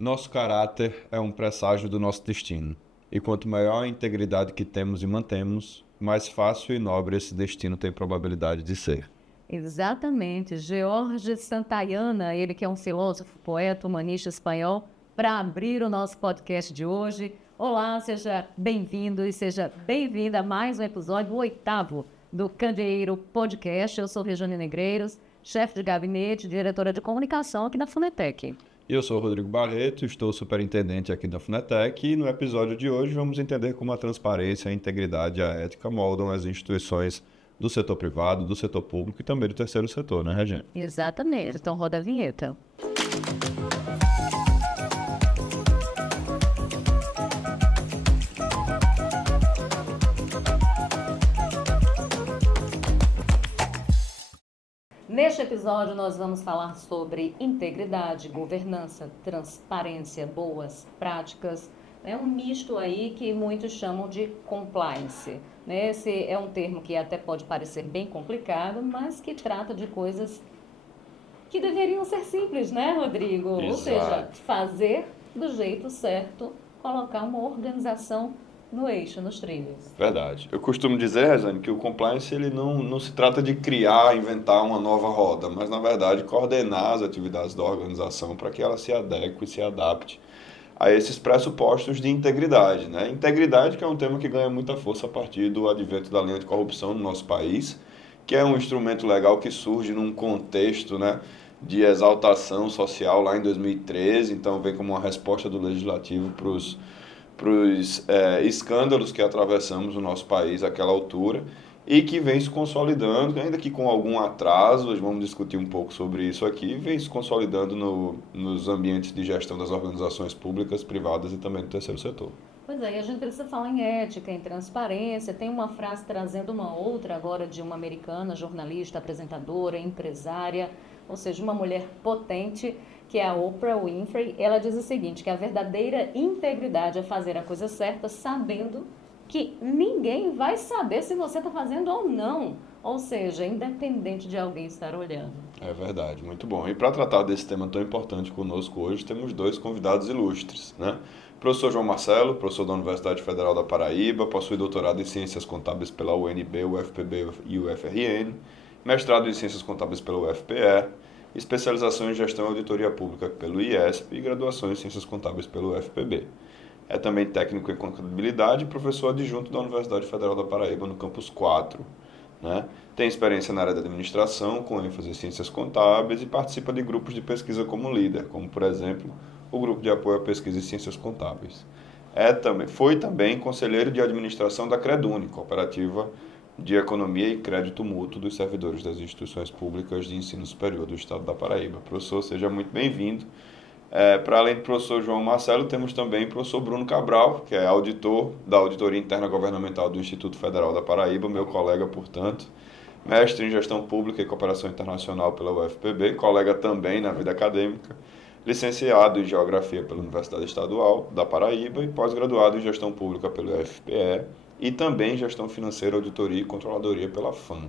Nosso caráter é um presságio do nosso destino. E quanto maior a integridade que temos e mantemos, mais fácil e nobre esse destino tem probabilidade de ser. Exatamente. George Santayana, ele que é um filósofo, poeta, humanista espanhol, para abrir o nosso podcast de hoje. Olá, seja bem-vindo e seja bem-vinda a mais um episódio, o 8º do Candeeiro Podcast. Eu sou Regiane Negreiros, chefe de gabinete, diretora de comunicação aqui da Funetec. Eu sou o Rodrigo Barreto, estou superintendente aqui da Funetec e no episódio de hoje vamos entender como a transparência, a integridade e a ética moldam as instituições do setor privado, do setor público e também do terceiro setor, né, Regiane? Exatamente. Então roda a vinheta. Neste episódio, nós vamos falar sobre integridade, governança, transparência, boas práticas. É um misto aí que muitos chamam de compliance. Esse é um termo que até pode parecer bem complicado, mas que trata de coisas que deveriam ser simples, né, Rodrigo? Ou seja, fazer do jeito certo, colocar uma organização no eixo, nos trilhos. Verdade. Eu costumo dizer, Rezane, que o compliance ele não se trata de criar, inventar uma nova roda, mas, na verdade, coordenar as atividades da organização para que ela se adeque e se adapte a esses pressupostos de integridade, né? Integridade que é um tema que ganha muita força a partir do advento da linha de corrupção no nosso país, que é um instrumento legal que surge num contexto, né, de exaltação social lá em 2013, então vem como uma resposta do Legislativo para os escândalos que atravessamos o nosso país àquela altura e que vem se consolidando, ainda que com algum atraso, vamos discutir um pouco sobre isso aqui, vem se consolidando nos ambientes de gestão das organizações públicas, privadas e também do terceiro setor. Pois é, e a gente precisa falar em ética, em transparência. Tem uma frase trazendo uma outra agora de uma americana, jornalista, apresentadora, empresária, ou seja, uma mulher potente, que é a Oprah Winfrey. Ela diz o seguinte, que a verdadeira integridade é fazer a coisa certa sabendo que ninguém vai saber se você está fazendo ou não. Ou seja, independente de alguém estar olhando. É verdade, muito bom. E para tratar desse tema tão importante conosco hoje, temos dois convidados ilustres, né? Professor João Marcelo, professor da Universidade Federal da Paraíba, possui doutorado em Ciências Contábeis pela UNB, UFPB e UFRN, mestrado em Ciências Contábeis pela UFPE, especialização em Gestão e Auditoria Pública pelo IESP e graduação em Ciências Contábeis pelo UFPB. É também técnico em contabilidade e professor adjunto da Universidade Federal da Paraíba no campus 4. Né? Tem experiência na área da administração, com ênfase em ciências contábeis e participa de grupos de pesquisa como líder, como, por exemplo, o Grupo de Apoio à Pesquisa em Ciências Contábeis. Foi também conselheiro de administração da Credune, Cooperativa de Economia e Crédito Mútuo dos Servidores das Instituições Públicas de Ensino Superior do Estado da Paraíba. Professor, seja muito bem-vindo. Para além do professor João Marcelo, temos também o professor Bruno Cabral, que é auditor da Auditoria Interna Governamental do Instituto Federal da Paraíba, meu colega, portanto, mestre em Gestão Pública e Cooperação Internacional pela UFPB, colega também na vida acadêmica, licenciado em Geografia pela Universidade Estadual da Paraíba e pós-graduado em Gestão Pública pelo UFPE e também em Gestão Financeira, Auditoria e Controladoria pela FAM.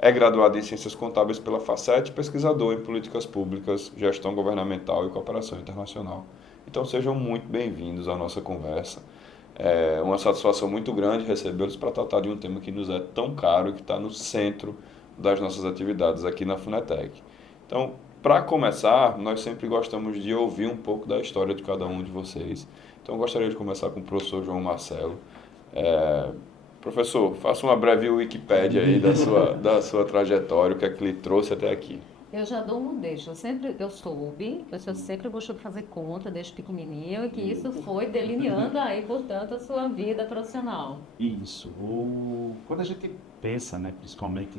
É graduado em Ciências Contábeis pela Facet, pesquisador em Políticas Públicas, Gestão Governamental e Cooperação Internacional. Então sejam muito bem-vindos à nossa conversa. É uma satisfação muito grande recebê-los para tratar de um tema que nos é tão caro e que está no centro das nossas atividades aqui na Funetec. Então, para começar, nós sempre gostamos de ouvir um pouco da história de cada um de vocês. Então, eu gostaria de começar com o professor João Marcelo. Professor, faça uma breve Wikipédia aí da sua trajetória, o que é que lhe trouxe até aqui. Eu já dou um deixo. Eu soube, eu sempre gostou de fazer conta desde pequenininho e que isso foi delineando aí, portanto, a sua vida profissional. Isso. Quando a gente pensa, né, principalmente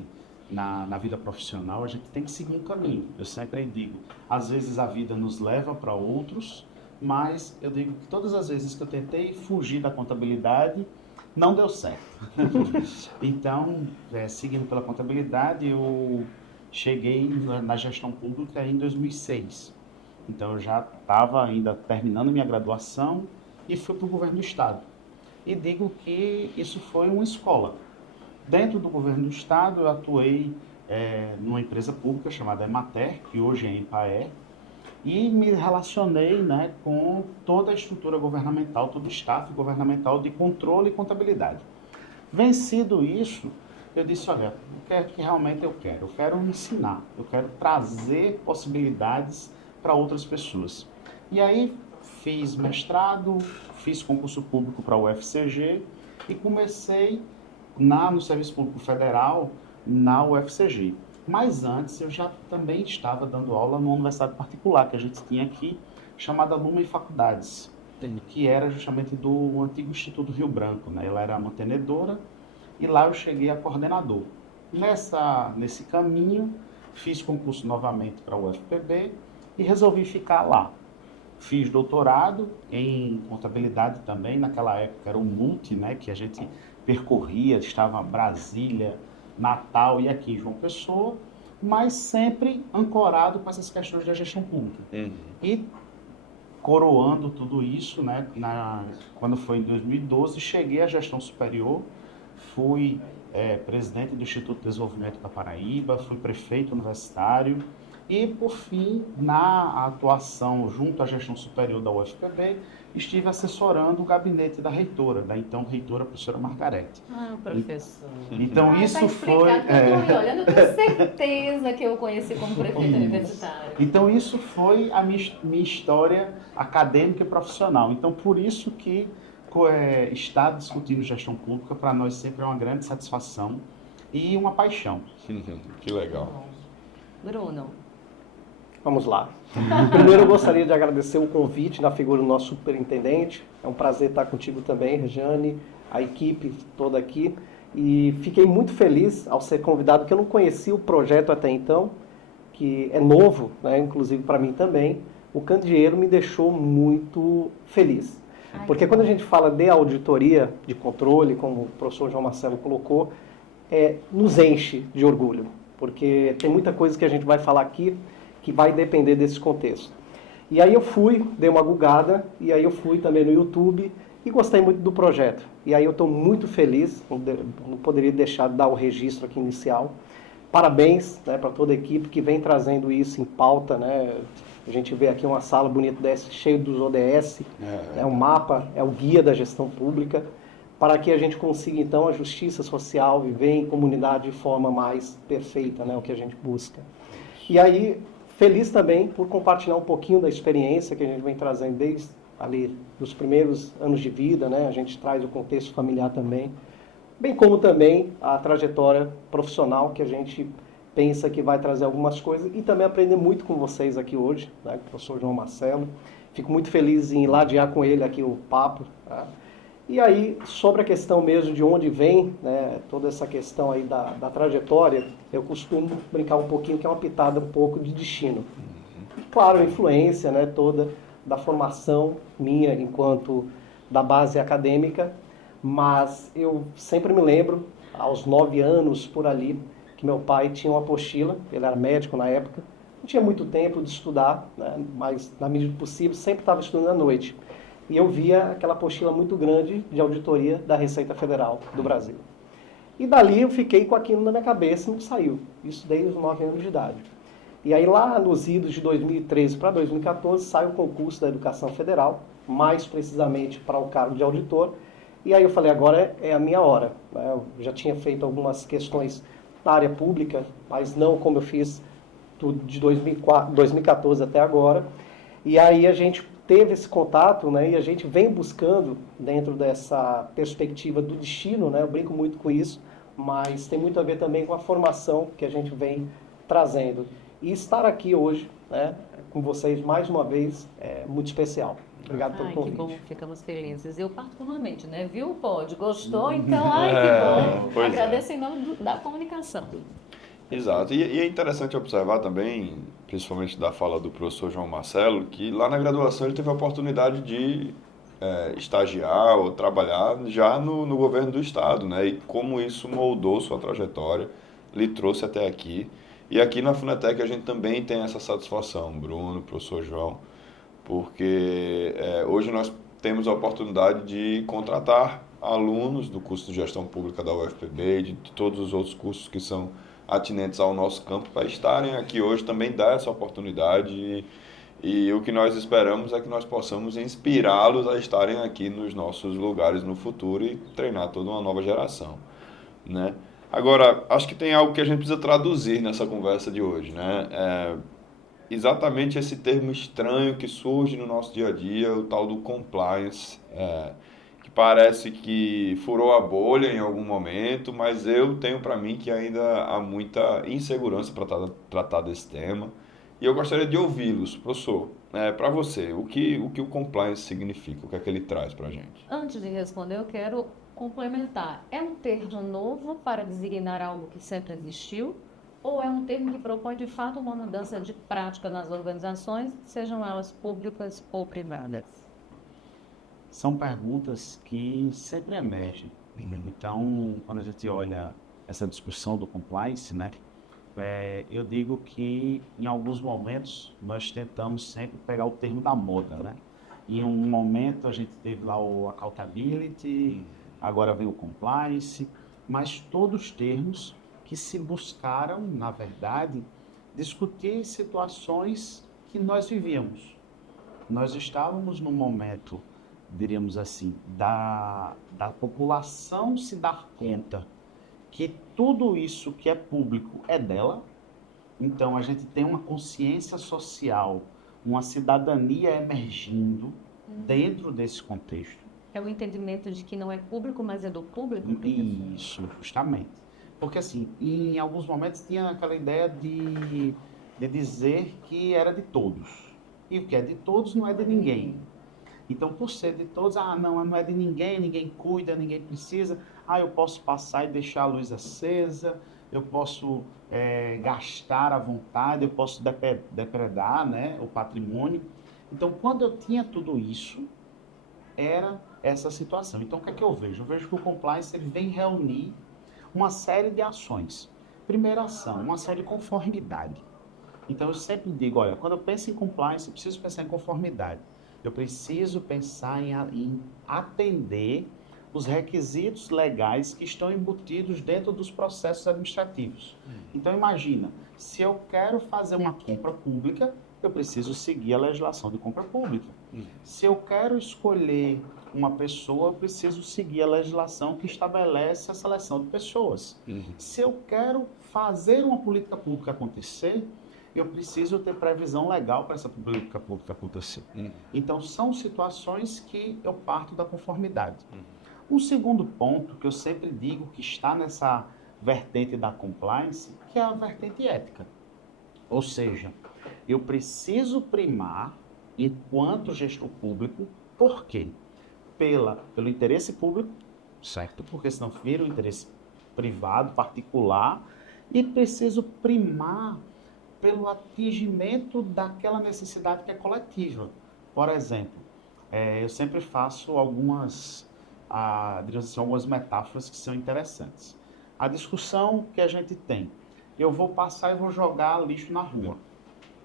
na vida profissional, a gente tem que seguir um caminho. Eu sempre digo, às vezes a vida nos leva para outros, mas eu digo que todas as vezes que eu tentei fugir da contabilidade, não deu certo. Então, seguindo pela contabilidade, eu cheguei na gestão pública em 2006. Então, eu já estava ainda terminando minha graduação e fui para o governo do Estado. E digo que isso foi uma escola. Dentro do governo do Estado, eu atuei numa empresa pública chamada Emater, que hoje é Empaer, e me relacionei, né, com toda a estrutura governamental, todo o staff governamental de controle e contabilidade. Vencido isso, eu disse, olha, o que é que realmente eu quero? Eu quero ensinar, eu quero trazer possibilidades para outras pessoas. E aí fiz mestrado, fiz concurso público para o UFCG e comecei no Serviço Público Federal na UFCG. Mas antes eu já também estava dando aula numa universidade particular que a gente tinha aqui, chamada Lumen Faculdades, que era justamente do antigo Instituto Rio Branco, né? Ela era mantenedora e lá eu cheguei a coordenador. Nesse caminho, fiz concurso novamente para o UFPB e resolvi ficar lá. Fiz doutorado em contabilidade também, naquela época era um multi, né, que a gente percorria, estava em Brasília, Natal e aqui em João Pessoa, mas sempre ancorado com essas questões da gestão pública. E coroando tudo isso, né, quando foi em 2012, cheguei à gestão superior, fui presidente do Instituto de Desenvolvimento da Paraíba, fui prefeito universitário e, por fim, na atuação junto à gestão superior da UFPB, estive assessorando o gabinete da reitora, da então reitora, professora Margarete. Ah, professor. Então, isso tá foi... Olhando, eu tenho certeza que eu conheci como prefeito universitário. Então, isso foi a minha história acadêmica e profissional. Então, por isso que estar discutindo gestão pública, para nós sempre é uma grande satisfação e uma paixão. Que legal. Bruno. Vamos lá. Primeiro eu gostaria de agradecer o convite na figura do nosso superintendente. É um prazer estar contigo também, Rejane, a equipe toda aqui. E fiquei muito feliz ao ser convidado, porque eu não conhecia o projeto até então, que é novo, né, inclusive para mim também. O Candeeiro me deixou muito feliz. Porque quando a gente fala de auditoria, de controle, como o professor João Marcelo colocou, nos enche de orgulho. Porque tem muita coisa que a gente vai falar aqui que vai depender desse contexto. E aí eu dei uma gugada, e aí eu fui também no YouTube e gostei muito do projeto. E aí eu estou muito feliz, não poderia deixar de dar o registro aqui inicial. Parabéns, né, para toda a equipe que vem trazendo isso em pauta, né? A gente vê aqui uma sala bonita dessa, cheio dos ODS, um mapa, é o guia da gestão pública, para que a gente consiga, então, a justiça social, viver em comunidade de forma mais perfeita, né, o que a gente busca. E aí, feliz também por compartilhar um pouquinho da experiência que a gente vem trazendo desde ali dos primeiros anos de vida, né, a gente traz o contexto familiar também, bem como também a trajetória profissional que a gente pensa que vai trazer algumas coisas e também aprender muito com vocês aqui hoje, né, com o professor João Marcelo. Fico muito feliz em ladear com ele aqui o papo. Tá? E aí, sobre a questão mesmo de onde vem, né, toda essa questão aí da trajetória, eu costumo brincar um pouquinho que é uma pitada um pouco de destino. E, claro, a influência, né, toda da formação minha enquanto da base acadêmica, mas eu sempre me lembro, aos 9 anos por ali, que meu pai tinha uma apostila, ele era médico na época, não tinha muito tempo de estudar, né, mas na medida do possível sempre estava estudando à noite. E eu via aquela apostila muito grande de auditoria da Receita Federal do Brasil. E dali eu fiquei com aquilo na minha cabeça e não saiu, isso desde os 9 anos de idade. E aí lá nos idos de 2013 para 2014 sai o concurso da Educação Federal, mais precisamente para o cargo de auditor, e aí eu falei, agora é a minha hora. Eu já tinha feito algumas questões na área pública, mas não como eu fiz de 2014 até agora. E aí a gente teve esse contato, né, e a gente vem buscando, dentro dessa perspectiva do destino, né, eu brinco muito com isso, mas tem muito a ver também com a formação que a gente vem trazendo. E estar aqui hoje, né, com vocês mais uma vez é muito especial. Obrigado pelo convite. Que bom, ficamos felizes. Eu particularmente, né? Viu, Pode? Gostou? Então, que bom. Agradeço em nome da comunicação. Exato. E é interessante observar também, principalmente da fala do professor João Marcelo, que lá na graduação ele teve a oportunidade de estagiar ou trabalhar já no governo do Estado, né? E como isso moldou sua trajetória, lhe trouxe até aqui. E aqui na Funetec a gente também tem essa satisfação, Bruno, professor João, porque hoje nós temos a oportunidade de contratar alunos do curso de Gestão Pública da UFPB, de todos os outros cursos que são atinentes ao nosso campo, para estarem aqui hoje, também dar essa oportunidade E o que nós esperamos é que nós possamos inspirá-los a estarem aqui nos nossos lugares no futuro e treinar toda uma nova geração, né? Agora, acho que tem algo que a gente precisa traduzir nessa conversa de hoje, né? Exatamente esse termo estranho que surge no nosso dia a dia, o tal do compliance, que parece que furou a bolha em algum momento, mas eu tenho para mim que ainda há muita insegurança para tratar desse tema. E eu gostaria de ouvi-los, professor. Para você, o que o compliance significa? O que é que ele traz para a gente? Antes de responder, eu quero complementar. É um termo novo para designar algo que sempre existiu? Ou é um termo que propõe, de fato, uma mudança de prática nas organizações, sejam elas públicas ou privadas? São perguntas que sempre emergem. Então, quando a gente olha essa discussão do compliance, né, eu digo que em alguns momentos nós tentamos sempre pegar o termo da moda, né? Em um momento a gente teve lá o accountability, agora vem o compliance, mas todos termos que se buscaram, na verdade, discutir situações que nós vivíamos. Nós estávamos num momento, diríamos assim, da população se dar conta que tudo isso que é público é dela. Então a gente tem uma consciência social, uma cidadania emergindo dentro desse contexto. É o entendimento de que não é público, mas é do público? Isso, justamente. Porque assim, em alguns momentos tinha aquela ideia de dizer que era de todos. E o que é de todos não é de ninguém. Então, por ser de todos, não é de ninguém, ninguém cuida, ninguém precisa. Eu posso passar e deixar a luz acesa, eu posso gastar à vontade, eu posso depredar, né, o patrimônio. Então, quando eu tinha tudo isso, era essa situação. Então, o que é que eu vejo? Eu vejo que o compliance ele vem reunir uma série de ações. Primeira ação, uma série de conformidade. Então, eu sempre digo, olha, quando eu penso em compliance, eu preciso pensar em conformidade. Eu preciso pensar em atender os requisitos legais que estão embutidos dentro dos processos administrativos. Então, imagina, se eu quero fazer uma compra pública, eu preciso seguir a legislação de compra pública. Se eu quero escolher uma pessoa, eu preciso seguir a legislação que estabelece a seleção de pessoas. Se eu quero fazer uma política pública acontecer, eu preciso ter previsão legal para essa política pública acontecer. Então, são situações que eu parto da conformidade. Um segundo ponto que eu sempre digo que está nessa vertente da compliance, que é a vertente ética. Ou seja, eu preciso primar, enquanto gestor público, por quê? Pelo interesse público, certo? Porque senão vira o interesse privado, particular, e preciso primar pelo atingimento daquela necessidade que é coletiva. Por exemplo, eu sempre faço algumas metáforas que são interessantes. A discussão que a gente tem, eu vou passar e vou jogar lixo na rua.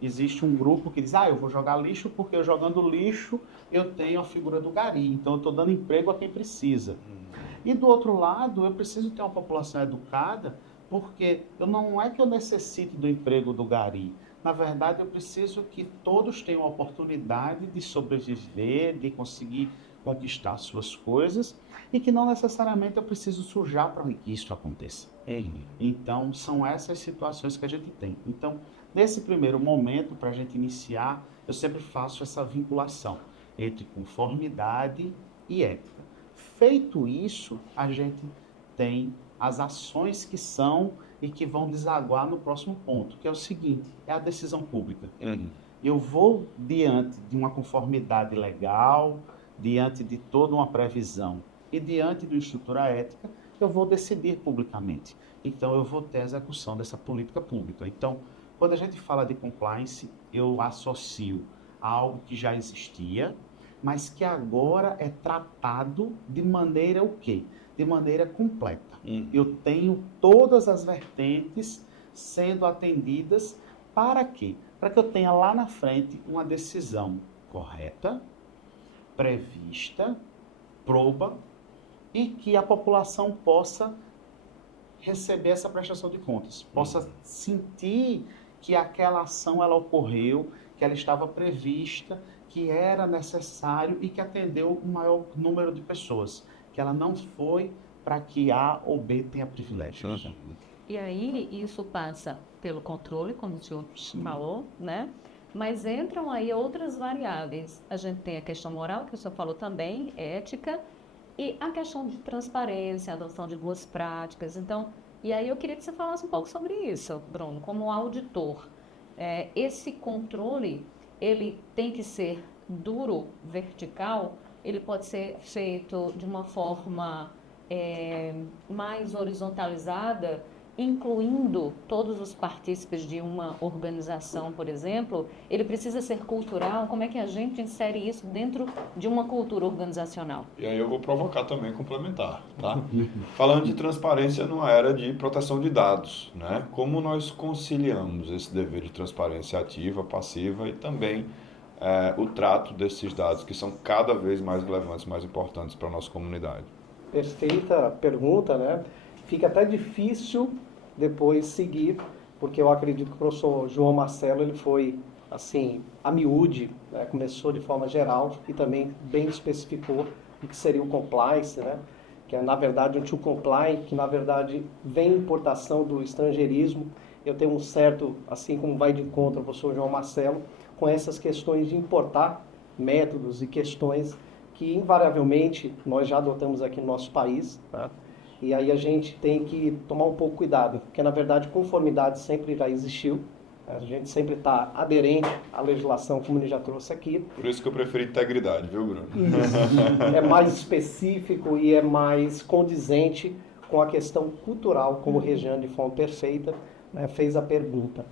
Existe um grupo que diz, eu vou jogar lixo porque eu jogando lixo eu tenho a figura do gari, então eu estou dando emprego a quem precisa. E do outro lado, eu preciso ter uma população educada, porque não é que eu necessite do emprego do gari. Na verdade, eu preciso que todos tenham a oportunidade de sobreviver, de conseguir conquistar suas coisas, e que não necessariamente eu preciso sujar para que isso aconteça. Então, são essas situações que a gente tem. Então, nesse primeiro momento, para a gente iniciar, eu sempre faço essa vinculação entre conformidade e ética. Feito isso, a gente tem as ações que são e que vão desaguar no próximo ponto, que é o seguinte, é a decisão pública. Eu vou diante de uma conformidade legal, diante de toda uma previsão e diante de uma estrutura ética, eu vou decidir publicamente. Então, eu vou ter a execução dessa política pública. Então, quando a gente fala de compliance, eu associo a algo que já existia, mas que agora é tratado de maneira o quê? De maneira completa. Eu tenho todas as vertentes sendo atendidas para quê? Para que eu tenha lá na frente uma decisão correta, prevista, proba, e que a população possa receber essa prestação de contas, possa sentir que aquela ação ela ocorreu, que ela estava prevista, que era necessário e que atendeu o maior número de pessoas, que ela não foi para que A ou B tenha privilégios. E aí isso passa pelo controle, como o senhor falou, né? Mas entram aí outras variáveis. A gente tem a questão moral, que o senhor falou também, ética, e a questão de transparência, adoção de boas práticas. Então, e aí eu queria que você falasse um pouco sobre isso, Bruno, como auditor. Esse controle, ele tem que ser duro, vertical, ele pode ser feito de uma forma mais horizontalizada, incluindo todos os partícipes de uma organização, por exemplo. Ele precisa ser cultural. Como é que a gente insere isso dentro de uma cultura organizacional? E aí eu vou provocar também, complementar, tá? Falando de transparência numa era de proteção de dados, né? Como nós conciliamos esse dever de transparência ativa, passiva e também o trato desses dados que são cada vez mais relevantes, mais importantes para a nossa comunidade? Perfeita pergunta, né? Fica até difícil depois seguir, porque eu acredito que o professor João Marcelo, ele foi, assim, a miúde, né? Começou de forma geral e também bem especificou o que seria o compliance, né? Que é, na verdade, um to comply, que, na verdade, vem importação do estrangeirismo. Eu tenho um certo, assim como vai de encontro o professor João Marcelo, com essas questões de importar métodos e questões que, invariavelmente, nós já adotamos aqui no nosso país, tá? E aí a gente tem que tomar um pouco cuidado, porque, na verdade, conformidade sempre já existiu. A gente sempre está aderente à legislação, como ele já trouxe aqui. Por isso que eu prefiro integridade, viu, Bruno? Isso. É mais específico e é mais condizente com a questão cultural, como o Regiane, de forma perfeita, né, fez a pergunta.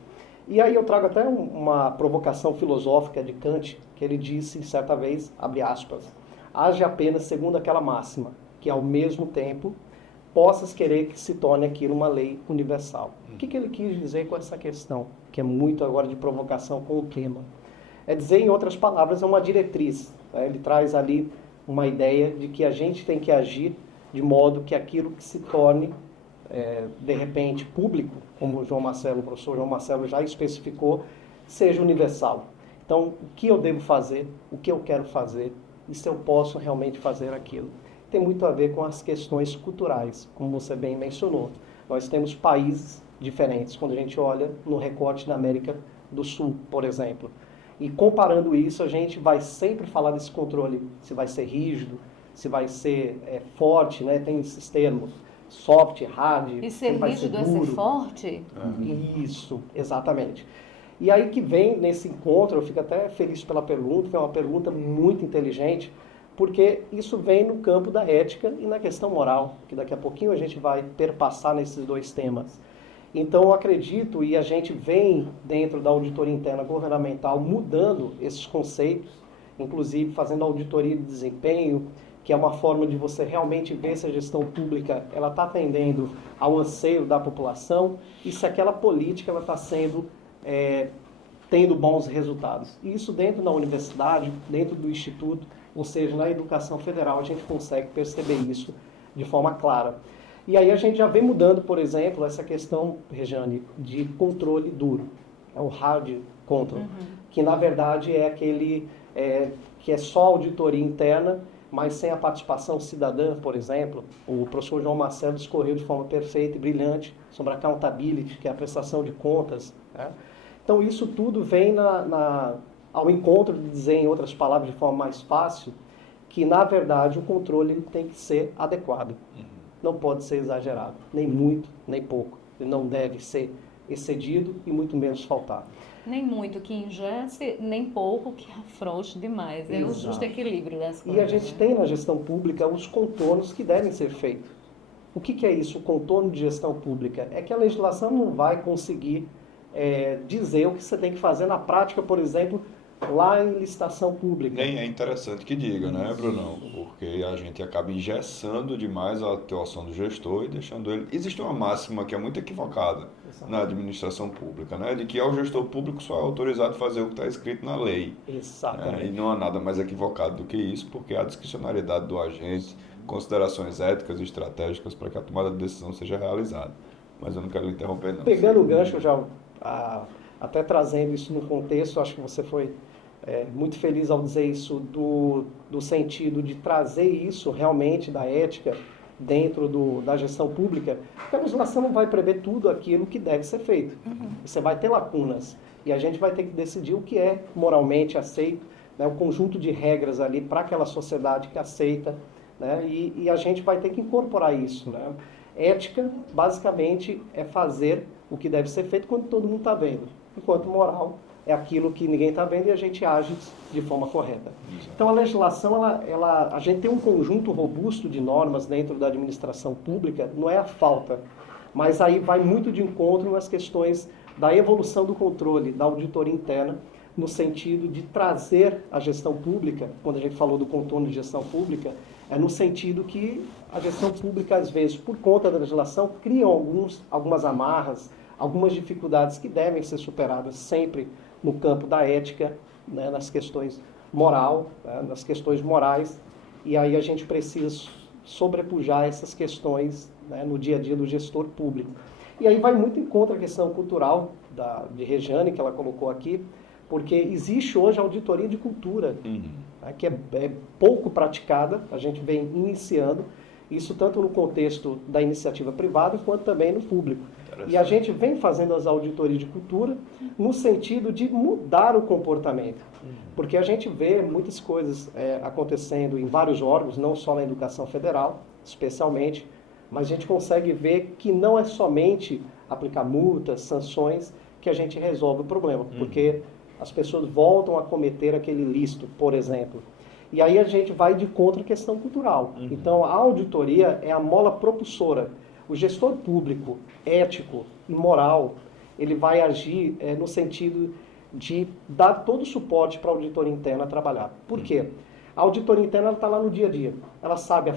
E aí eu trago até uma provocação filosófica de Kant, que ele disse certa vez, abre aspas, age apenas segundo aquela máxima, que ao mesmo tempo possas querer que se torne aquilo uma lei universal. O que ele quis dizer com essa questão, que é muito agora de provocação com o tema? É dizer, em outras palavras, é uma diretriz. Né? Ele traz ali uma ideia de que a gente tem que agir de modo que aquilo que se torne, de repente, público, como o professor João Marcelo já especificou, seja universal. Então, o que eu devo fazer, o que eu quero fazer, e se eu posso realmente fazer aquilo. Tem muito a ver com as questões culturais, como você bem mencionou. Nós temos países diferentes, quando a gente olha no recorte da América do Sul, por exemplo. E comparando isso, a gente vai sempre falar desse controle, se vai ser rígido, se vai ser forte, né? Tem esses termos, soft, hard, e ser vai rígido ser é ser duro. forte? Isso, exatamente. E aí que vem nesse encontro, eu fico até feliz pela pergunta, foi uma pergunta muito inteligente, porque isso vem no campo da ética e na questão moral, que daqui a pouquinho a gente vai perpassar nesses dois temas. Então, eu acredito, e a gente vem dentro da auditoria interna governamental mudando esses conceitos, inclusive fazendo auditoria de desempenho, que é uma forma de você realmente ver se a gestão pública ela está atendendo ao anseio da população e se aquela política ela está sendo tendo bons resultados. E isso dentro da universidade, dentro do instituto, ou seja, na educação federal, a gente consegue perceber isso de forma clara. E aí a gente já vem mudando, por exemplo, essa questão, Regiane, de controle duro. É o hard control, que na verdade é aquele que é só auditoria interna, mas sem a participação cidadã, por exemplo. O professor João Marcelo discorreu de forma perfeita e brilhante sobre a accountability, que é a prestação de contas, né? Então isso tudo vem ao encontro de dizer, em outras palavras, de forma mais fácil, que na verdade o controle ele tem que ser adequado. Não pode ser exagerado, nem muito, nem pouco. Ele não deve ser excedido e muito menos faltar. Nem muito que ingesse, nem pouco que afrouxe demais. É o justo equilíbrio das coisas. E a gente tem na gestão pública os contornos que devem ser feitos. O que é isso, o contorno de gestão pública? É que a legislação não vai conseguir dizer o que você tem que fazer na prática, por exemplo, lá em licitação pública. Nem é interessante que diga, né, Brunão? Porque a gente acaba engessando demais a atuação do gestor e deixando ele... Existe uma máxima que é muito equivocada na administração pública, né? De que o gestor público só é autorizado a fazer o que está escrito na lei. Exatamente. E não há nada mais equivocado do que isso, porque há discricionariedade do agente, considerações éticas e estratégicas para que a tomada de decisão seja realizada. Mas eu não quero interromper, não. Pegando o gancho, já até trazendo isso no contexto, acho que você foi muito feliz ao dizer isso, do sentido de trazer isso realmente da ética dentro da gestão pública, porque a legislação não vai prever tudo aquilo que deve ser feito. Você vai ter lacunas e a gente vai ter que decidir o que é moralmente aceito, né, o conjunto de regras ali para aquela sociedade que aceita, né, e a gente vai ter que incorporar isso. Né? Ética, basicamente, é fazer o que deve ser feito quando todo mundo está vendo, enquanto moral é aquilo que ninguém está vendo e a gente age de forma correta. Então, a legislação, a gente tem um conjunto robusto de normas dentro da administração pública, não é a falta, mas aí vai muito de encontro nas questões da evolução do controle, da auditoria interna, no sentido de trazer a gestão pública, quando a gente falou do contorno de gestão pública, é no sentido que a gestão pública, às vezes, por conta da legislação, cria algumas amarras, algumas dificuldades que devem ser superadas sempre no campo da ética, né, nas questões moral, né, nas questões morais, e aí a gente precisa sobrepujar essas questões, né, no dia a dia do gestor público. E aí vai muito em contra a questão cultural de Rejane, que ela colocou aqui, porque existe hoje a auditoria de cultura, né, que é pouco praticada, a gente vem iniciando, isso tanto no contexto da iniciativa privada quanto também no público. E a gente vem fazendo as auditorias de cultura no sentido de mudar o comportamento. Porque a gente vê muitas coisas acontecendo em vários órgãos, não só na educação federal, especialmente, mas a gente consegue ver que não é somente aplicar multas, sanções, que a gente resolve o problema. Porque as pessoas voltam a cometer aquele ilícito, por exemplo. E aí a gente vai de contra a questão cultural. Então, a auditoria é a mola propulsora. O gestor público, ético e moral, ele vai agir no sentido de dar todo o suporte para a auditoria interna trabalhar. Por quê? A auditoria interna está lá no dia a dia. Ela sabe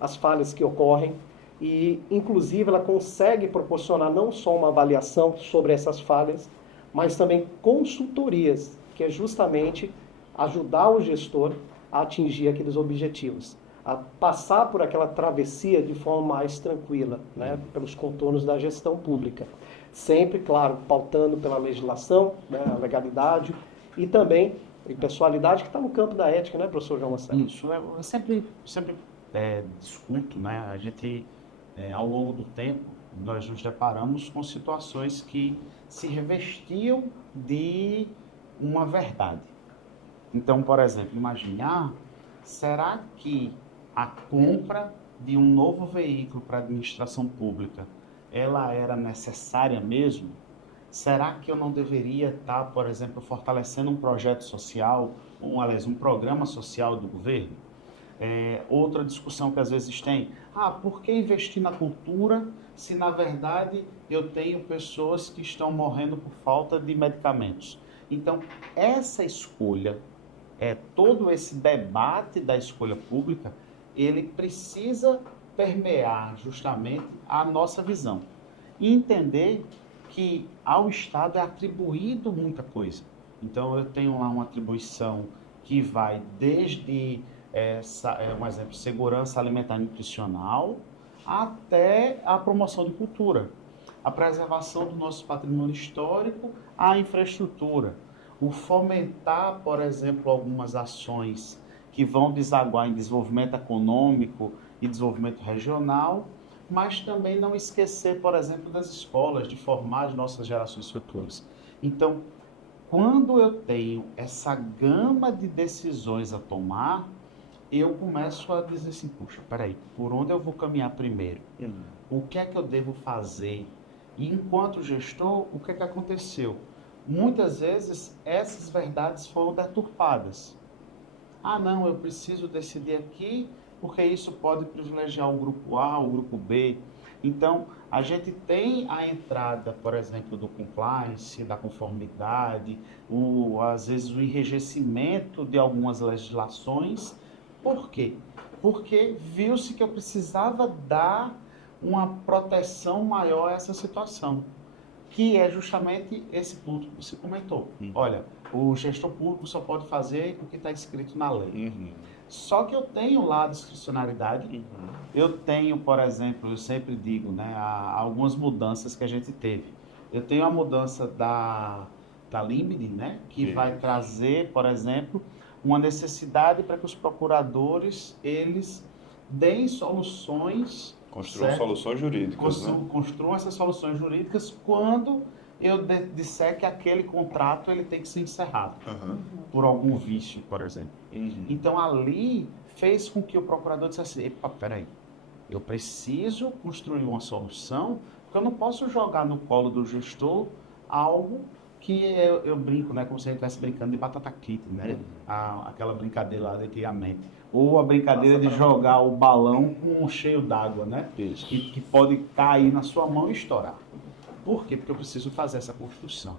as falhas que ocorrem e, inclusive, ela consegue proporcionar não só uma avaliação sobre essas falhas, mas também consultorias, que é justamente ajudar o gestor a atingir aqueles objetivos, a passar por aquela travessia de forma mais tranquila, né, pelos contornos da gestão pública. Sempre, claro, pautando pela legislação, né, a legalidade e também a impessoalidade que está no campo da ética, né, professor João Marcelo? Isso, eu sempre discuto, né, a gente, ao longo do tempo, nós nos deparamos com situações que se revestiam de uma verdade. Então, por exemplo, imagine, será que a compra de um novo veículo para a administração pública, ela era necessária mesmo? Será que eu não deveria estar, por exemplo, fortalecendo um projeto social, um programa social do governo? Outra discussão que às vezes tem, por que investir na cultura se na verdade eu tenho pessoas que estão morrendo por falta de medicamentos? Então, essa escolha, todo esse debate da escolha pública, ele precisa permear justamente a nossa visão e entender que ao Estado é atribuído muita coisa. Então, eu tenho lá uma atribuição que vai desde, um exemplo, segurança alimentar e nutricional, até a promoção de cultura, a preservação do nosso patrimônio histórico, a infraestrutura, o fomentar, por exemplo, algumas ações que vão desaguar em desenvolvimento econômico e desenvolvimento regional, mas também não esquecer, por exemplo, das escolas, de formar as nossas gerações futuras. Então, quando eu tenho essa gama de decisões a tomar, eu começo a dizer assim, puxa, peraí, por onde eu vou caminhar primeiro? O que é que eu devo fazer? E enquanto gestor, o que é que aconteceu? Muitas vezes, essas verdades foram deturpadas. Não, eu preciso decidir aqui, porque isso pode privilegiar o grupo A, o grupo B. Então, a gente tem a entrada, por exemplo, do compliance, da conformidade, às vezes o enrijecimento de algumas legislações. Por quê? Porque viu-se que eu precisava dar uma proteção maior a essa situação, que é justamente esse ponto que você comentou. Olha, o gestor público só pode fazer o que está escrito na lei. Só que eu tenho lá a discricionariedade, eu tenho, por exemplo, eu sempre digo, né, algumas mudanças que a gente teve. Eu tenho a mudança da LIMBD, né? Que vai trazer, por exemplo, uma necessidade para que os procuradores, eles deem soluções, Construam certo? soluções jurídicas, né? Construam essas soluções jurídicas quando eu disser que aquele contrato ele tem que ser encerrado por algum vício, por exemplo. Então ali fez com que o procurador dissesse, epa, peraí, eu preciso construir uma solução, porque eu não posso jogar no colo do gestor algo que eu brinco, né, como se a gente estivesse brincando de batata quente, né? Aquela brincadeira lá de antigamente. Ou a brincadeira de jogar o balão com cheio d'água, né? Isso. Que pode cair na sua mão e estourar. Por quê? Porque eu preciso fazer essa construção.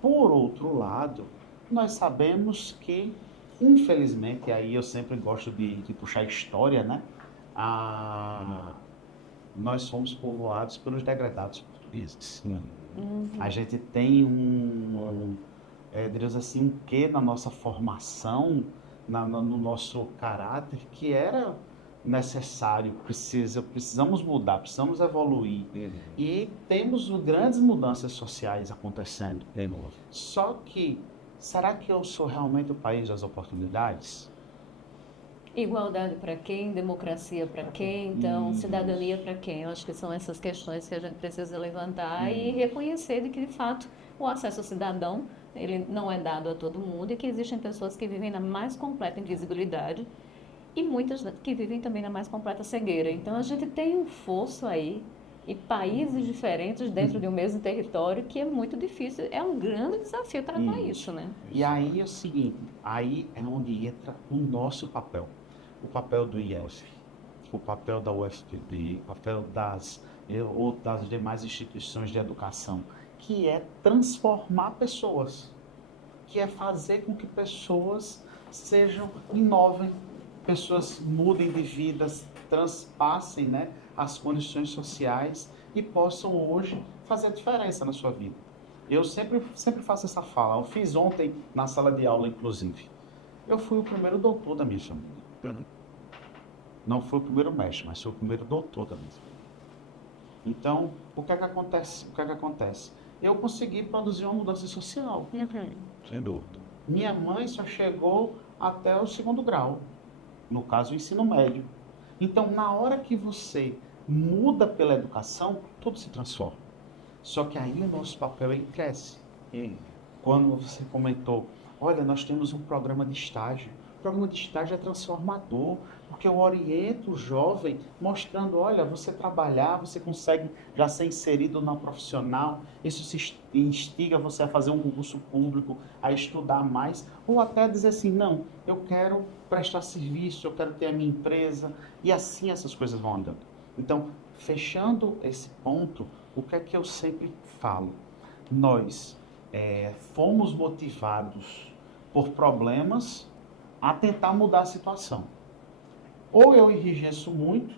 Por outro lado, nós sabemos que, infelizmente, aí eu sempre gosto de puxar história, né? Nós somos povoados pelos degradados portugueses. A gente tem diríamos assim, um quê na nossa formação, no nosso caráter, que era necessário, precisamos mudar, precisamos evoluir. E temos grandes mudanças sociais acontecendo. Só que, será que eu sou realmente o país das oportunidades? Igualdade para quem? Democracia para quem? Então, cidadania para quem? Eu acho que são essas questões que a gente precisa levantar e reconhecer de que, de fato, o acesso ao cidadão ele não é dado a todo mundo e que existem pessoas que vivem na mais completa invisibilidade e muitas que vivem também na mais completa cegueira. Então, a gente tem um fosso aí e países diferentes dentro de um mesmo território que é muito difícil. É um grande desafio tratar isso, né? E aí é o seguinte, aí é onde entra o nosso papel. O papel do IEF, o papel da UFPB, o papel das demais instituições de educação, que é transformar pessoas, que é fazer com que pessoas inovem, pessoas mudem de vidas, transpassem, né, as condições sociais e possam hoje fazer a diferença na sua vida. Eu sempre faço essa fala, eu fiz ontem na sala de aula, inclusive. Eu fui o primeiro doutor da minha família. Não fui o primeiro mestre, mas fui o primeiro doutor da minha família. Então, o que é que acontece? Eu consegui produzir uma mudança social. Sem dúvida. Minha mãe só chegou até o 2º grau, no caso o ensino médio. Então, na hora que você muda pela educação, tudo se transforma. Só que aí o nosso papel ele cresce. Quando você comentou, olha, nós temos um programa de estágio. O programa de estágio é transformador, porque eu oriento o jovem mostrando, olha, você trabalhar, você consegue já ser inserido na profissional, isso se instiga você a fazer um concurso público, a estudar mais, ou até dizer assim, não, eu quero prestar serviço, eu quero ter a minha empresa, e assim essas coisas vão andando. Então, fechando esse ponto, o que é que eu sempre falo? Nós fomos motivados por problemas a tentar mudar a situação. Ou eu enrijeço muito,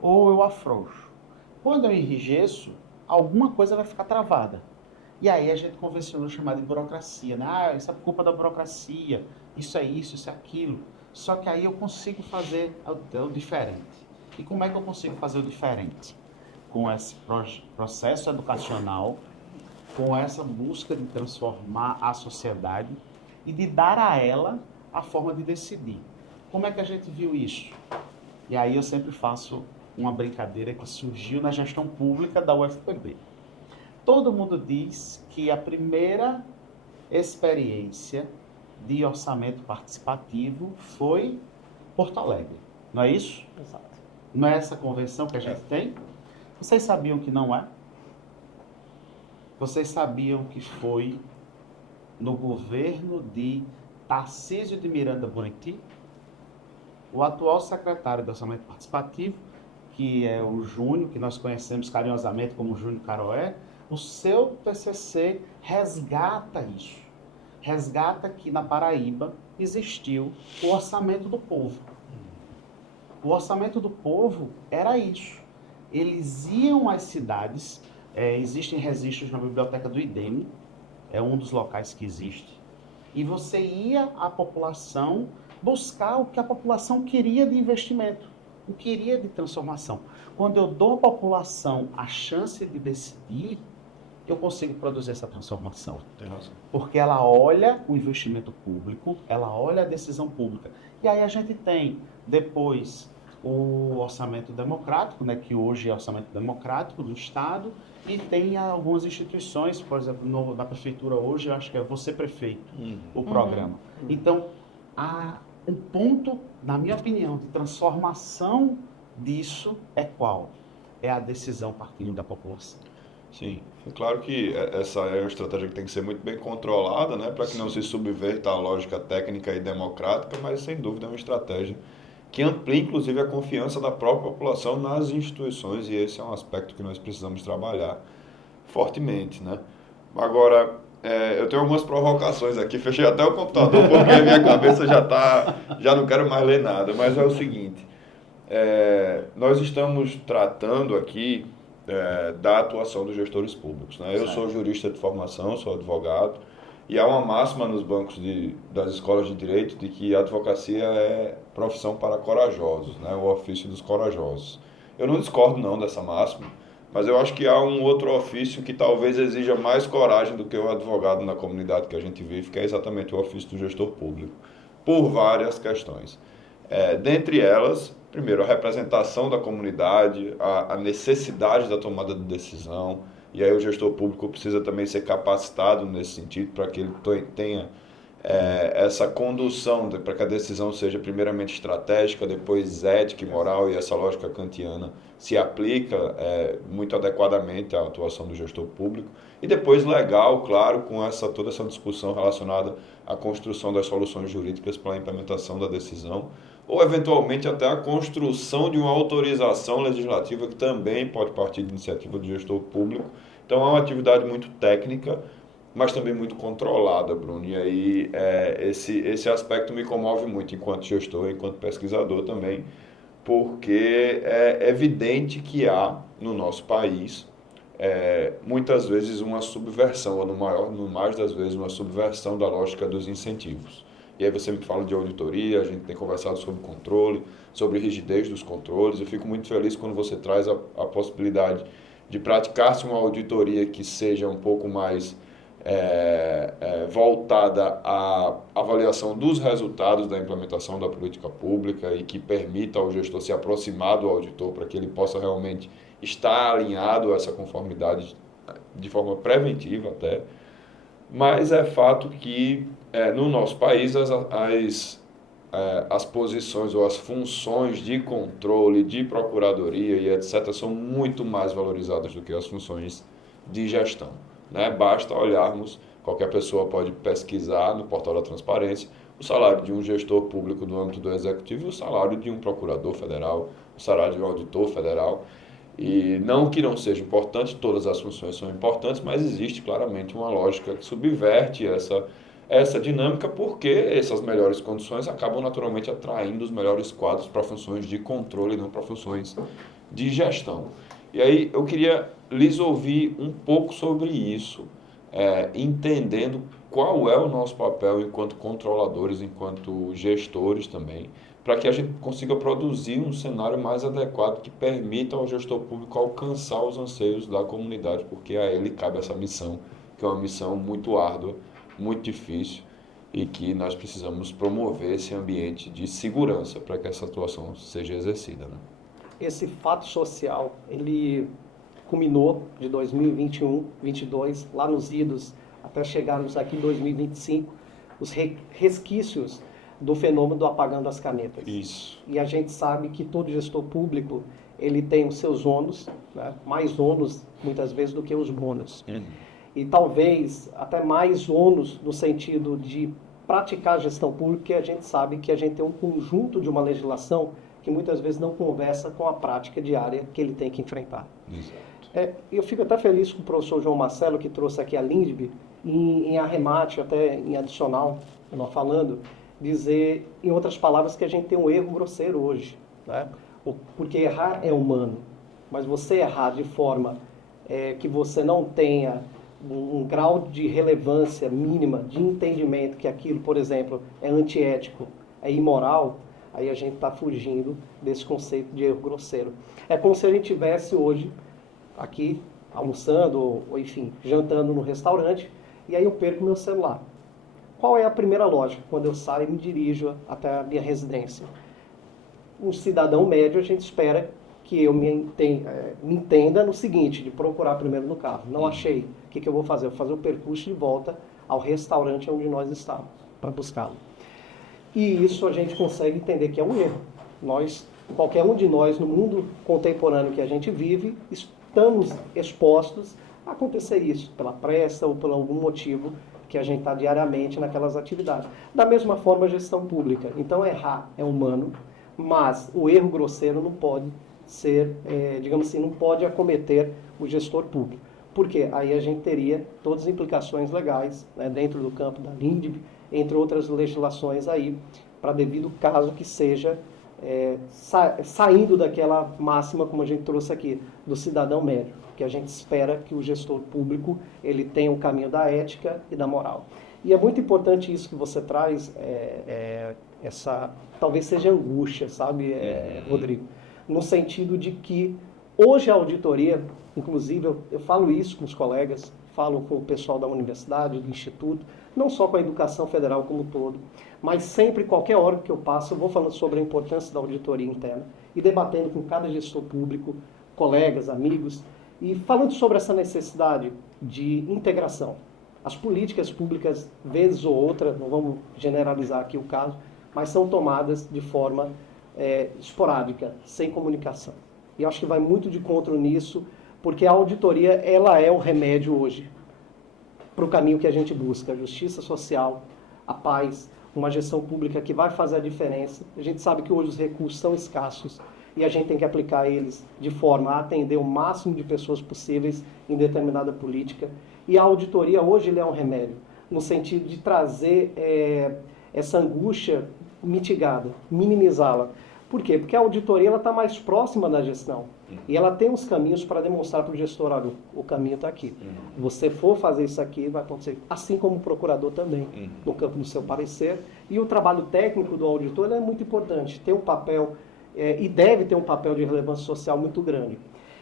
ou eu afrouxo. Quando eu enrijeço, alguma coisa vai ficar travada. E aí a gente convencionou chamar de burocracia, né? Ah, isso é culpa da burocracia, isso é aquilo. Só que aí eu consigo fazer o diferente. E como é que eu consigo fazer o diferente? Com esse processo educacional, com essa busca de transformar a sociedade e de dar a ela a forma de decidir. Como é que a gente viu isso? E aí eu sempre faço uma brincadeira que surgiu na gestão pública da UFPB. Todo mundo diz que a primeira experiência de orçamento participativo foi Porto Alegre. Não é isso? Exato. Não é essa convenção que a gente tem? Vocês sabiam que não é? Vocês sabiam que foi no governo de Tarcísio de Miranda Buriti? O atual secretário do Orçamento Participativo, que é o Júnior, que nós conhecemos carinhosamente como Júnior Caroé, o seu TCC resgata isso. Resgata que na Paraíba existiu o Orçamento do Povo. O Orçamento do Povo era isso. Eles iam às cidades, existem registros na biblioteca do IDEME, é um dos locais que existe, e você ia à população buscar o que a população queria de investimento, o que queria de transformação. Quando eu dou à população a chance de decidir, que eu consigo produzir essa transformação. Tem razão. Porque ela olha o investimento público, ela olha a decisão pública. E aí a gente tem, depois, o orçamento democrático, né, que hoje é orçamento democrático do Estado, e tem algumas instituições, por exemplo, na prefeitura hoje, eu acho que é Você Prefeito, o programa. Então, um ponto, na minha opinião, de transformação disso é qual? É a decisão partindo da população. Sim, é claro que essa é uma estratégia que tem que ser muito bem controlada, né, para que não se subverta a lógica técnica e democrática, mas sem dúvida é uma estratégia que amplia inclusive a confiança da própria população nas instituições, e esse é um aspecto que nós precisamos trabalhar fortemente, né? Agora, eu tenho algumas provocações aqui, fechei até o computador porque a minha cabeça já não quero mais ler nada, mas é o seguinte, nós estamos tratando aqui da atuação dos gestores públicos, né? Eu sou jurista de formação, sou advogado, e há uma máxima nos bancos das escolas de direito de que a advocacia é profissão para corajosos, né? O ofício dos corajosos. Eu não discordo não dessa máxima, mas eu acho que há um outro ofício que talvez exija mais coragem do que o advogado na comunidade que a gente vive, que é exatamente o ofício do gestor público, por várias questões. Dentre elas, primeiro, a representação da comunidade, a necessidade da tomada de decisão, e aí o gestor público precisa também ser capacitado nesse sentido para que ele tenha essa condução, para que a decisão seja primeiramente estratégica, depois ética e moral, e essa lógica kantiana se aplica muito adequadamente à atuação do gestor público, e depois legal, claro, com toda essa discussão relacionada à construção das soluções jurídicas para a implementação da decisão, ou eventualmente até a construção de uma autorização legislativa que também pode partir de iniciativa do gestor público. Então é uma atividade muito técnica, mas também muito controlada, Bruno. E aí esse aspecto me comove muito enquanto gestor, enquanto pesquisador também, porque é evidente que há no nosso país muitas vezes uma subversão, ou no mais das vezes uma subversão da lógica dos incentivos. E aí você me fala de auditoria, a gente tem conversado sobre controle, sobre rigidez dos controles. Eu fico muito feliz quando você traz a possibilidade de praticar-se uma auditoria que seja um pouco mais voltada à avaliação dos resultados da implementação da política pública e que permita ao gestor se aproximar do auditor para que ele possa realmente estar alinhado a essa conformidade de forma preventiva até. Mas é fato que no nosso país as posições ou as funções de controle, de procuradoria e etc. são muito mais valorizadas do que as funções de gestão, né? Basta olharmos, qualquer pessoa pode pesquisar no portal da transparência o salário de um gestor público no âmbito do executivo e o salário de um procurador federal, o salário de um auditor federal. E não que não seja importante, todas as funções são importantes, mas existe claramente uma lógica que subverte essa dinâmica, porque essas melhores condições acabam naturalmente atraindo os melhores quadros para funções de controle e não para funções de gestão. E aí eu queria lhes ouvir um pouco sobre isso, entendendo qual é o nosso papel enquanto controladores, enquanto gestores também, para que a gente consiga produzir um cenário mais adequado que permita ao gestor público alcançar os anseios da comunidade, porque a ele cabe essa missão, que é uma missão muito árdua, muito difícil, e que nós precisamos promover esse ambiente de segurança para que essa atuação seja exercida, né? Esse fato social, ele culminou de 2021, 2022, lá nos idos, até chegarmos aqui em 2025, os resquícios do fenômeno do apagão das canetas. Isso. E a gente sabe que todo gestor público, ele tem os seus ônus, né? Mais ônus, muitas vezes, do que os bônus. E talvez até mais ônus no sentido de praticar a gestão pública, porque a gente sabe que a gente tem um conjunto de uma legislação que muitas vezes não conversa com a prática diária que ele tem que enfrentar. Exato. Eu fico até feliz com o professor João Marcelo, que trouxe aqui a LINDB, em arremate, até em adicional, nós falando, dizer, em outras palavras, que a gente tem um erro grosseiro hoje, né? Porque errar é humano, mas você errar de forma que você não tenha um grau de relevância mínima, de entendimento que aquilo, por exemplo, é antiético, é imoral, aí a gente está fugindo desse conceito de erro grosseiro. É como se a gente tivesse hoje, aqui, almoçando ou, enfim, jantando no restaurante, e aí eu perco meu celular. Qual é a primeira lógica? Quando eu saio e me dirijo até a minha residência. Um cidadão médio, a gente espera que eu me entenda no seguinte, de procurar primeiro no carro. Não achei. O que eu vou fazer? Eu vou fazer o percurso de volta ao restaurante onde nós estávamos, para buscá-lo. E isso a gente consegue entender que é um erro. Qualquer um de nós, no mundo contemporâneo que a gente vive, estamos expostos a acontecer isso, pela pressa ou por algum motivo que a gente está diariamente naquelas atividades. Da mesma forma, a gestão pública. Então, errar é humano, mas o erro grosseiro não pode ser, digamos assim, não pode acometer o gestor público. Por quê? Aí a gente teria todas as implicações legais, né, dentro do campo da LINDB, entre outras legislações aí, para devido caso que seja saindo daquela máxima, como a gente trouxe aqui, do cidadão médio, que a gente espera que o gestor público ele tenha o caminho da ética e da moral. E é muito importante isso que você traz, essa talvez seja angústia, sabe, Rodrigo? No sentido de que hoje a auditoria, inclusive eu falo isso com os colegas, falo com o pessoal da universidade, do instituto, não só com a educação federal como um todo, mas sempre, qualquer hora que eu passo, eu vou falando sobre a importância da auditoria interna e debatendo com cada gestor público, colegas, amigos, e falando sobre essa necessidade de integração. As políticas públicas, vez ou outra, não vamos generalizar aqui o caso, mas são tomadas de forma esporádica, sem comunicação. E acho que vai muito de encontro nisso, porque a auditoria ela é o remédio hoje para o caminho que a gente busca, a justiça social, a paz, uma gestão pública que vai fazer a diferença. A gente sabe que hoje os recursos são escassos e a gente tem que aplicar eles de forma a atender o máximo de pessoas possíveis em determinada política. E a auditoria hoje ele é um remédio, no sentido de trazer essa angústia mitigada, minimizá-la. Por quê? Porque a auditoria está mais próxima da gestão. E ela tem os caminhos para demonstrar para o gestor, olha, o caminho está aqui. Você for fazer isso aqui, vai acontecer. Assim como o procurador também, no campo do seu parecer. E o trabalho técnico do auditor é muito importante. Tem um papel, e deve ter um papel de relevância social muito grande.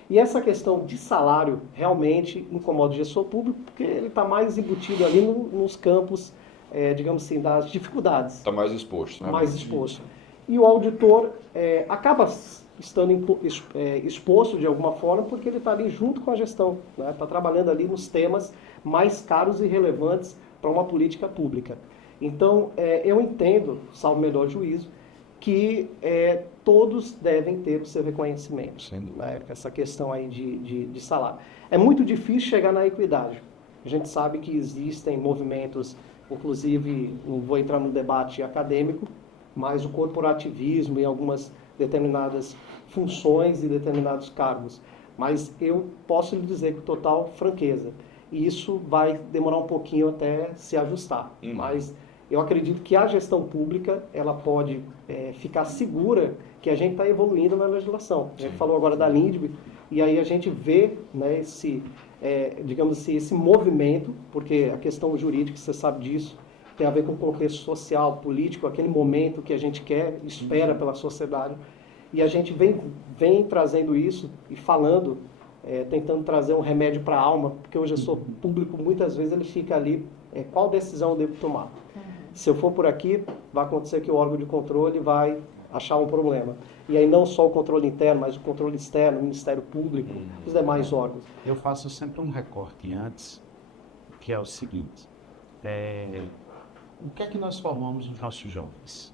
E essa questão de salário realmente incomoda o gestor público, porque ele está mais embutido ali nos campos, digamos assim, das dificuldades. Está mais exposto. Né? Mais exposto. E o auditor acaba estando exposto de alguma forma porque ele está ali junto com a gestão, né? Está trabalhando ali nos temas mais caros e relevantes para uma política pública. Então, eu entendo, salvo melhor juízo, que todos devem ter o seu reconhecimento, né? Essa questão aí de salário. É muito difícil chegar na equidade. A gente sabe que existem movimentos, inclusive, não vou entrar no debate acadêmico, mas o corporativismo e algumas determinadas funções e determinados cargos. Mas eu posso lhe dizer com total franqueza, e isso vai demorar um pouquinho até se ajustar. Mas eu acredito que a gestão pública ela pode ficar segura que a gente está evoluindo na legislação. A gente falou agora da LINDB, e aí a gente vê, né, digamos assim, esse movimento, porque a questão jurídica, você sabe disso, tem a ver com o contexto social, político, aquele momento que a gente quer, espera pela sociedade. E a gente vem trazendo isso e falando, tentando trazer um remédio para a alma, porque o gestor público, muitas vezes, ele fica ali, qual decisão eu devo tomar? Se eu for por aqui, vai acontecer que o órgão de controle vai achar um problema. E aí não só o controle interno, mas o controle externo, o Ministério Público, os demais órgãos. Eu faço sempre um recorte antes, que é o seguinte. O que é que nós formamos os nossos jovens?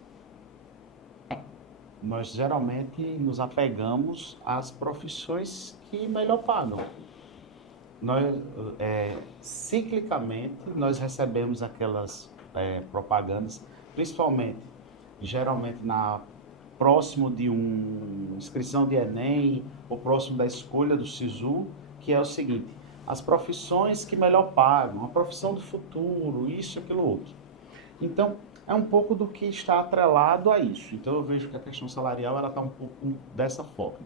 Nós geralmente nos apegamos às profissões que melhor pagam. Ciclicamente, nós recebemos aquelas propagandas, principalmente, geralmente, próximo de uma inscrição de Enem, ou próximo da escolha do SISU, que é o seguinte: as profissões que melhor pagam, a profissão do futuro, isso, aquilo, outro. Então, é um pouco do que está atrelado a isso. Então, eu vejo que a questão salarial está um pouco dessa forma.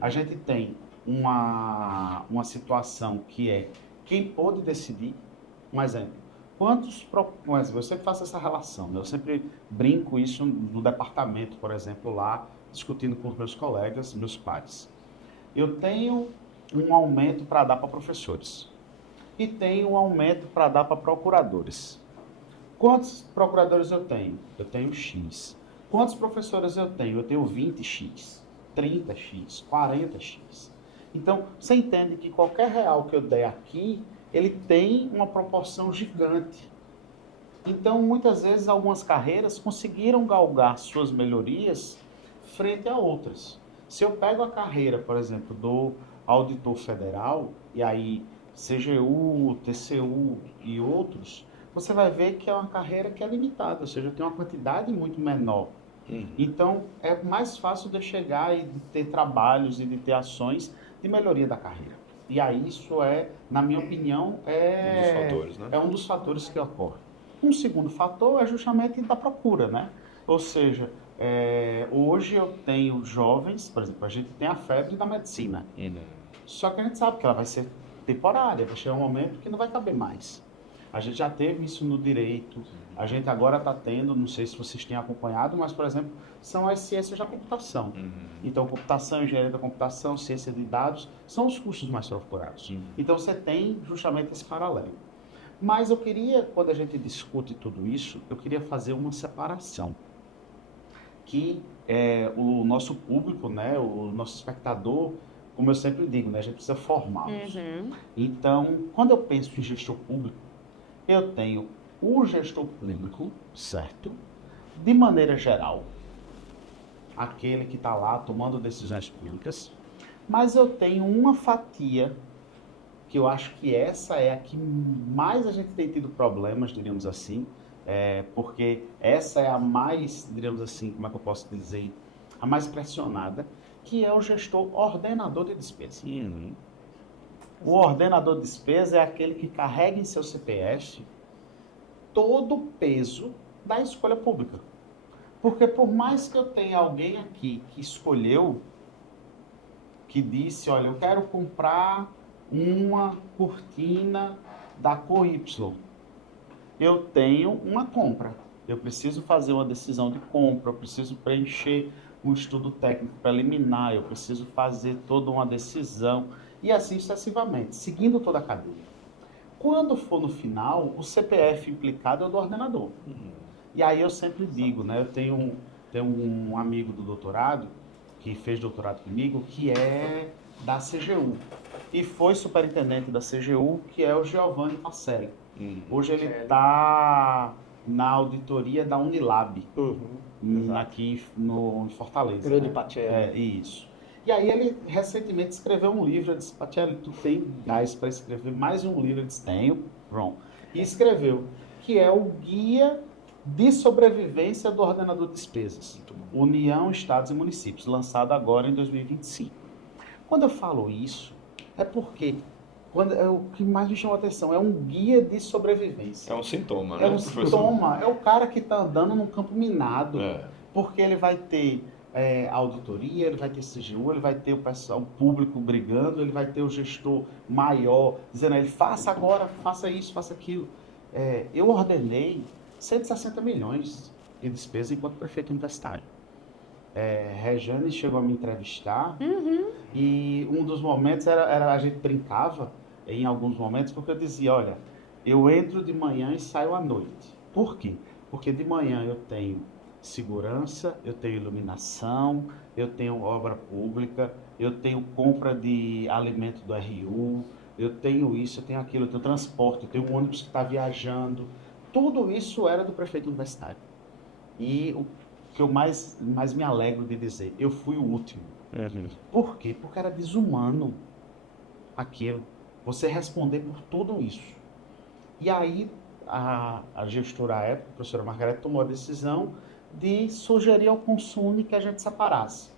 A gente tem uma situação que é quem pode decidir. Um exemplo. Eu sempre faço essa relação, né? Eu sempre brinco isso no departamento, por exemplo, lá, discutindo com os meus colegas, meus pares. Eu tenho um aumento para dar para professores. E tem um aumento para dar para procuradores. Quantos procuradores eu tenho? Eu tenho X. Quantos professores eu tenho? Eu tenho 20X, 30X, 40X. Então, você entende que qualquer real que eu der aqui, ele tem uma proporção gigante. Então, muitas vezes, algumas carreiras conseguiram galgar suas melhorias frente a outras. Se eu pego a carreira, por exemplo, do auditor federal, e aí CGU, TCU e outros, você vai ver que é uma carreira que é limitada, ou seja, tem uma quantidade muito menor. Então, é mais fácil de eu chegar e de ter trabalhos e de ter ações de melhoria da carreira. E aí isso é, na minha opinião, Um dos fatores, né? é um dos fatores que ocorre. Um segundo fator é justamente da procura, né? Ou seja, hoje eu tenho jovens, por exemplo, a gente tem a febre da medicina. Só que a gente sabe que ela vai ser temporária, vai chegar um momento que não vai caber mais. A gente já teve isso no direito, a gente agora está tendo, não sei se vocês têm acompanhado, mas, por exemplo, são as ciências da computação. Então, computação, engenharia da computação, ciência de dados, são os cursos mais procurados. Então, você tem justamente esse paralelo. Mas eu queria, quando a gente discute tudo isso, eu queria fazer uma separação. Que o nosso público, né, o nosso espectador, como eu sempre digo, né, a gente precisa formá-los. Então, quando eu penso em gestor público, eu tenho o gestor público, certo? De maneira geral, aquele que está lá tomando decisões públicas, mas eu tenho uma fatia, que eu acho que essa é a que mais a gente tem tido problemas, diríamos assim, porque essa é a mais, diríamos assim, como é que eu posso dizer, a mais pressionada, que é o gestor ordenador de despesa. O ordenador de despesa é aquele que carrega em seu CPF todo o peso da escolha pública. Porque por mais que eu tenha alguém aqui que escolheu, que disse, olha, eu quero comprar uma cortina da cor Y, eu tenho uma compra. Eu preciso fazer uma decisão de compra, eu preciso preencher um estudo técnico preliminar, eu preciso fazer toda uma decisão, e assim sucessivamente, seguindo toda a cadeia. Quando for no final, o CPF implicado é o do ordenador. E aí eu sempre digo, né, eu tenho um amigo do doutorado, que fez doutorado comigo, que é da CGU, e foi superintendente da CGU, que é o Giovanni Passelli. Hoje ele está na auditoria da Unilab, aqui em Fortaleza. Grande né? Pacelli. Isso. E aí ele recentemente escreveu um livro, eu disse, Pacelli, tu tem gás para escrever mais um livro? Eu disse, tenho, pronto. E escreveu, que é o Guia de Sobrevivência do Ordenador de Despesas, União, Estados e Municípios, lançado agora em 2025. Quando eu falo isso, é porque o que mais me chamou a atenção é um guia de sobrevivência. É um sintoma, né? É um sintoma, é o cara que está andando num campo minado, porque ele vai ter auditoria, ele vai ter CGU, ele vai ter o pessoal público brigando, ele vai ter o gestor maior dizendo a ele, faça agora, faça isso, faça aquilo. Eu ordenei 160 milhões de despesa enquanto prefeito universitário. Rejane chegou a me entrevistar e um dos momentos era a gente brincava em alguns momentos, porque eu dizia, olha, eu entro de manhã e saio à noite. Por quê? Porque de manhã eu tenho segurança, eu tenho iluminação, eu tenho obra pública, eu tenho compra de alimento do RU, eu tenho isso, eu tenho aquilo, eu tenho transporte, eu tenho um ônibus que está viajando. Tudo isso era do prefeito universitário. E o que eu mais me alegro de dizer, eu fui o último. Por quê? Porque era desumano aquilo. Você responder por tudo isso. E aí, a gestora à época, a professora Margarete, tomou a decisão de sugerir ao Consune que a gente separasse.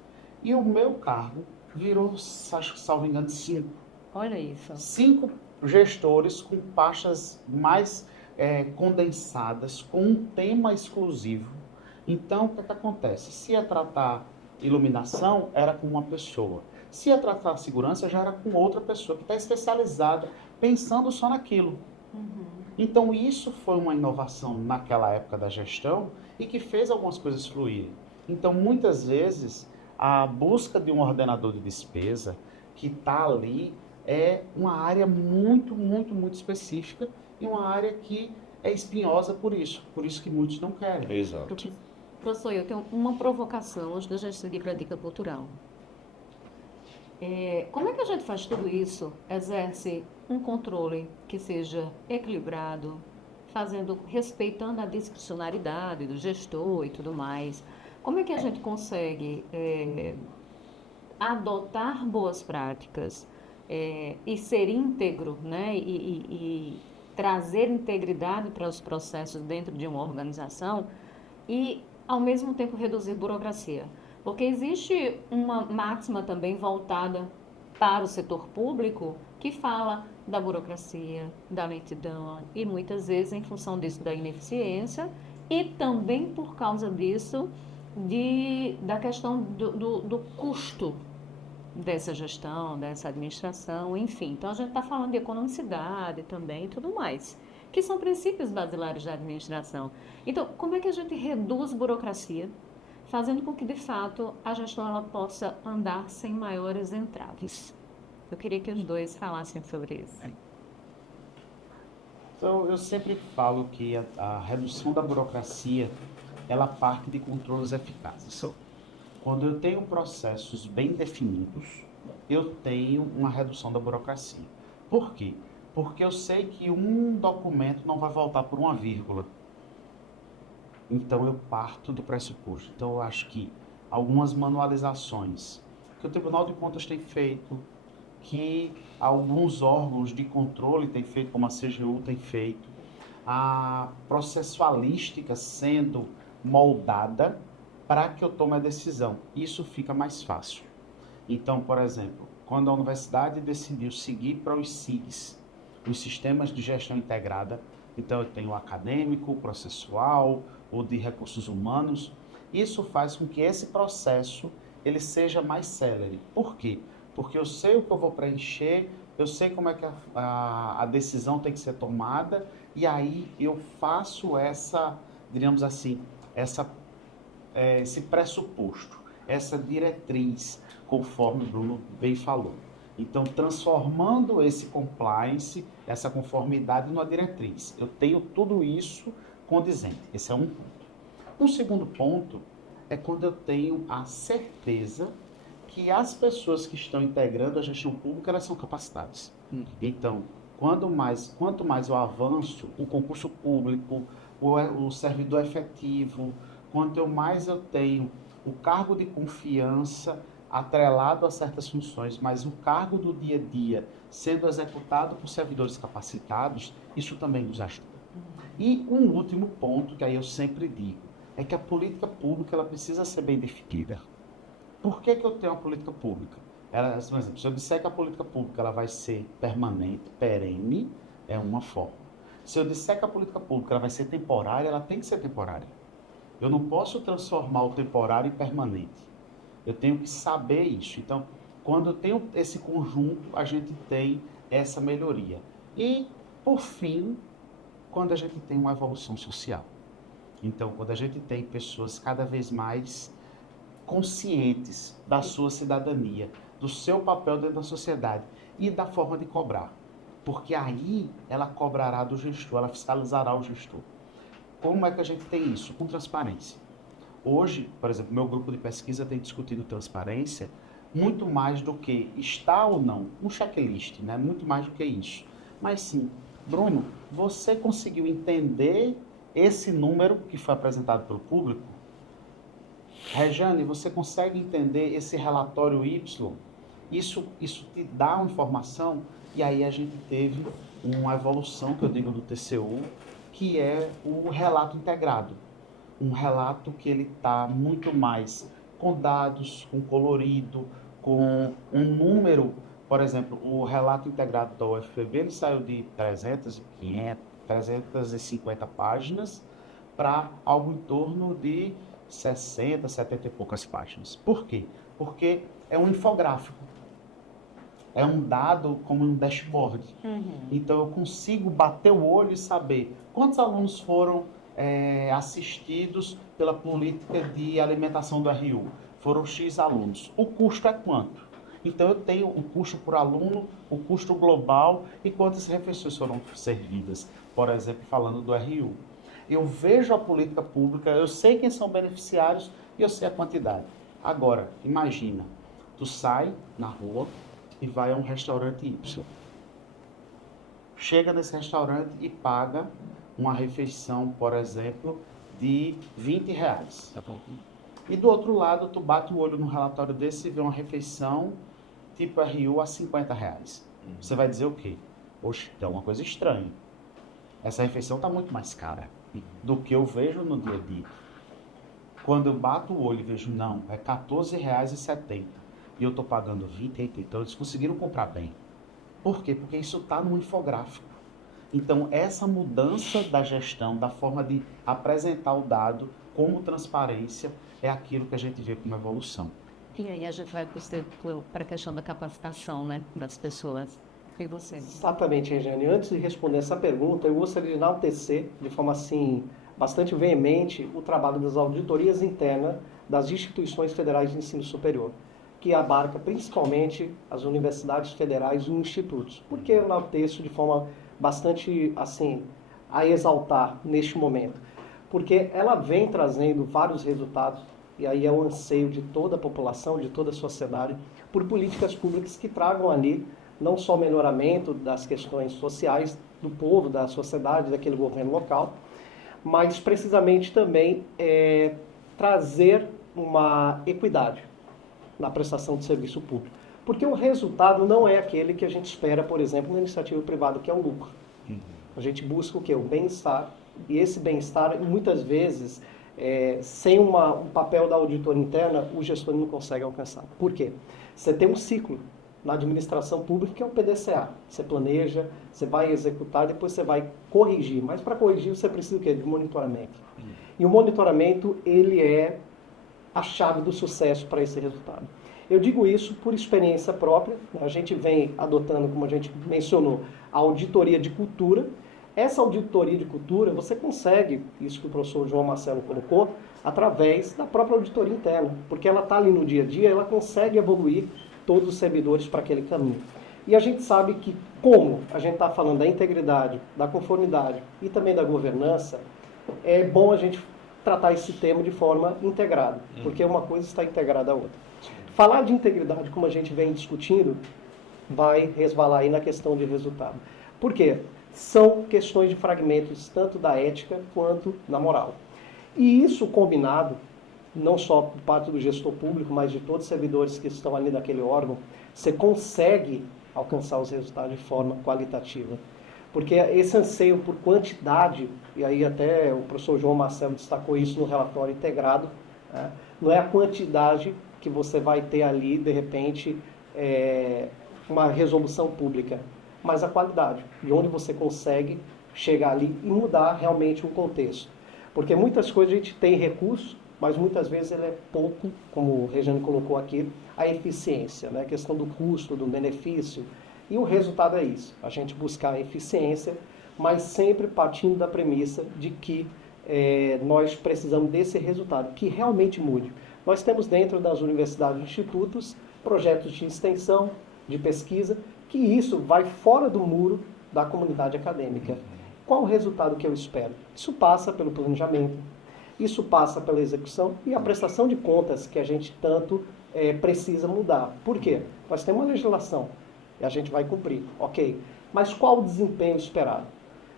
E o meu cargo virou, acho que salvo engano, 5. Olha isso. 5 gestores com pastas mais condensadas, com um tema exclusivo. Então, o que acontece? Se ia tratar iluminação, era com uma pessoa. Se ia tratar segurança, já era com outra pessoa, que está especializada, pensando só naquilo. Então, isso foi uma inovação naquela época da gestão e que fez algumas coisas fluírem. Então, muitas vezes, a busca de um ordenador de despesa, que está ali é uma área muito, muito, muito específica e uma área que é espinhosa por isso que muitos não querem. Exato. Professor, eu tenho uma provocação antes da gente seguir para a dica cultural. Como é que a gente faz tudo isso? Exerce um controle que seja equilibrado, respeitando a discricionariedade do gestor e tudo mais. Como é que a gente consegue adotar boas práticas e ser íntegro, né? E trazer integridade para os processos dentro de uma organização e, ao mesmo tempo, reduzir burocracia? Porque existe uma máxima também voltada para o setor público que fala da burocracia, da lentidão e muitas vezes em função disso da ineficiência e também por causa disso da questão do custo dessa gestão, dessa administração, enfim. Então a gente está falando de economicidade também e tudo mais, que são princípios basilares da administração. Então, como é que a gente reduz burocracia, fazendo com que, de fato, a gestão ela possa andar sem maiores entraves? Eu queria que os dois falassem sobre isso. Então, eu sempre falo que a redução da burocracia, ela parte de controles eficazes. Quando eu tenho processos bem definidos, eu tenho uma redução da burocracia. Por quê? Porque eu sei que um documento não vai voltar por uma vírgula. Então, eu parto do pressuposto. Então, eu acho que algumas manualizações que o Tribunal de Contas tem feito, que alguns órgãos de controle têm feito, como a CGU tem feito, a processualística sendo moldada para que eu tome a decisão. Isso fica mais fácil. Então, por exemplo, quando a universidade decidiu seguir para os SIGs, os Sistemas de Gestão Integrada, então eu tenho o acadêmico, o processual, o de recursos humanos, isso faz com que esse processo ele seja mais célere. Por quê? Porque eu sei o que eu vou preencher, eu sei como é que a decisão tem que ser tomada, e aí eu faço essa, diríamos assim, esse pressuposto, essa diretriz, conforme o Bruno bem falou. Então, transformando esse compliance, essa conformidade numa diretriz. Eu tenho tudo isso condizente. Esse é um ponto. Um segundo ponto é quando eu tenho a certeza que as pessoas que estão integrando a gestão pública, elas são capacitadas. Então, quanto mais eu avanço o concurso público, o servidor efetivo, quanto mais eu tenho o cargo de confiança atrelado a certas funções, mas o cargo do dia a dia sendo executado por servidores capacitados, isso também nos ajuda. E um último ponto, que aí eu sempre digo, é que a política pública ela precisa ser bem definida. Por que eu tenho uma política pública? Por exemplo, se eu disser que a política pública ela vai ser permanente, perene, é uma forma. Se eu disser que a política pública ela vai ser temporária, ela tem que ser temporária. Eu não posso transformar o temporário em permanente. Eu tenho que saber isso. Então, quando eu tenho esse conjunto, a gente tem essa melhoria. E, por fim, quando a gente tem uma evolução social. Então, quando a gente tem pessoas cada vez mais conscientes da sua cidadania, do seu papel dentro da sociedade e da forma de cobrar. Porque aí ela cobrará do gestor, ela fiscalizará o gestor. Como é que a gente tem isso? Com transparência. Hoje, por exemplo, meu grupo de pesquisa tem discutido transparência muito mais do que está ou não um checklist, né? Muito mais do que isso. Mas sim, Bruno, você conseguiu entender esse número que foi apresentado pelo público? Rejane, você consegue entender esse relatório Y? Isso te dá uma informação? E aí a gente teve uma evolução, que eu digo, do TCU, que é o relato integrado. Um relato que ele está muito mais com dados, com colorido, com um número. Por exemplo, o relato integrado da UFPB ele saiu de 350 páginas para algo em torno de 60, 70 e poucas páginas. Por quê? Porque é um infográfico. É um dado como um dashboard. Então, eu consigo bater o olho e saber quantos alunos foram assistidos pela política de alimentação do RU. Foram X alunos. O custo é quanto? Então eu tenho o custo por aluno, o custo global e quantas refeições foram servidas. Por exemplo, falando do RU. Eu vejo a política pública, eu sei quem são beneficiários e eu sei a quantidade. Agora, imagina, tu sai na rua e vai a um restaurante Y. Chega nesse restaurante e paga uma refeição, por exemplo, de R$ 20. Tá bom. E do outro lado, tu bate o olho no relatório desse e vê uma refeição tipo RU a R$ 50. Você vai dizer o quê? Poxa, tem alguma coisa estranha. Essa refeição está muito mais cara do que eu vejo no dia a dia. Quando eu bato o olho e vejo, não, é R$14,70 e eu estou pagando 28, então eles conseguiram comprar bem. Por quê? Porque isso está no infográfico. Então, essa mudança da gestão, da forma de apresentar o dado como transparência, é aquilo que a gente vê como evolução. E aí a gente vai para a questão da capacitação, né, das pessoas. E você? Exatamente, Regiane. Antes de responder essa pergunta, eu gostaria de enaltecer, de forma assim, bastante veemente, o trabalho das auditorias internas das instituições federais de ensino superior, que abarca principalmente as universidades federais e institutos. Por que eu enalteço de forma bastante, assim, a exaltar neste momento? Porque ela vem trazendo vários resultados, e aí é o anseio de toda a população, de toda a sociedade, por políticas públicas que tragam ali não só o melhoramento das questões sociais do povo, da sociedade, daquele governo local, mas precisamente também trazer uma equidade na prestação de serviço público. Porque o resultado não é aquele que a gente espera, por exemplo, na iniciativa privada, que é o lucro. A gente busca o quê? O bem-estar. E esse bem-estar, muitas vezes, sem um papel da auditoria interna, o gestor não consegue alcançar. Por quê? Você tem um ciclo na administração pública, que é o PDCA. Você planeja, você vai executar, depois você vai corrigir. Mas para corrigir você precisa o quê? De monitoramento. E o monitoramento, ele é a chave do sucesso para esse resultado. Eu digo isso por experiência própria. A gente vem adotando, como a gente mencionou, a auditoria de cultura. Essa auditoria de cultura, você consegue, isso que o professor João Marcelo colocou, através da própria auditoria interna. Porque ela está ali no dia a dia, ela consegue evoluir todos os servidores para aquele caminho. E a gente sabe que, como a gente está falando da integridade, da conformidade e também da governança, é bom a gente tratar esse tema de forma integrada, porque uma coisa está integrada à outra. Falar de integridade, como a gente vem discutindo, vai resvalar aí na questão de resultado. Por quê? São questões de fragmentos, tanto da ética quanto da moral. E isso combinado, não só por parte do gestor público, mas de todos os servidores que estão ali naquele órgão, você consegue alcançar os resultados de forma qualitativa. Porque esse anseio por quantidade, e aí até o professor João Marcelo destacou isso no relatório integrado, né? Não é a quantidade que você vai ter ali, de repente, uma resolução pública, mas a qualidade, de onde você consegue chegar ali e mudar realmente o contexto. Porque muitas coisas a gente tem recurso, mas muitas vezes ele é pouco, como o Regiane colocou aqui, a eficiência, né? A questão do custo, do benefício. E o resultado é isso, a gente buscar a eficiência, mas sempre partindo da premissa de que nós precisamos desse resultado, que realmente mude. Nós temos dentro das universidades e institutos projetos de extensão, de pesquisa, que isso vai fora do muro da comunidade acadêmica. Qual o resultado que eu espero? Isso passa pelo planejamento, isso passa pela execução e a prestação de contas que a gente tanto precisa mudar. Por quê? Nós temos uma legislação e a gente vai cumprir, ok. Mas qual o desempenho esperado?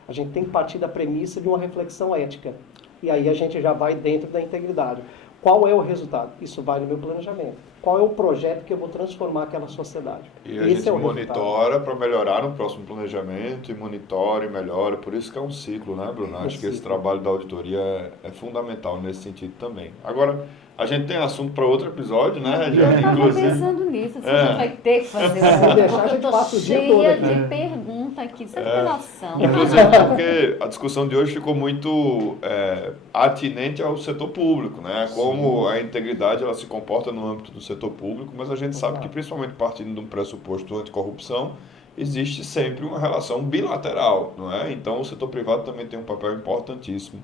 A gente tem que partir da premissa de uma reflexão ética. E aí a gente já vai dentro da integridade. Qual é o resultado? Isso vai no meu planejamento. Qual é o projeto que eu vou transformar aquela sociedade? E a gente monitora para melhorar no próximo planejamento, e monitora e melhora. Por isso que é um ciclo, né, Bruno? Acho que esse trabalho da auditoria é fundamental nesse sentido também. Agora, a gente tem assunto para outro episódio, né? Já, inclusive, pensando nisso, a gente vai ter que fazer isso. Deixar, a gente passa o dia todo aqui. De pergunta aqui, você tem noção. Inclusive porque a discussão de hoje ficou muito atinente ao setor público, né? Como a integridade ela se comporta no âmbito do setor público, mas a gente sabe que, principalmente partindo de um pressuposto anticorrupção, existe sempre uma relação bilateral, não é? Então o setor privado também tem um papel importantíssimo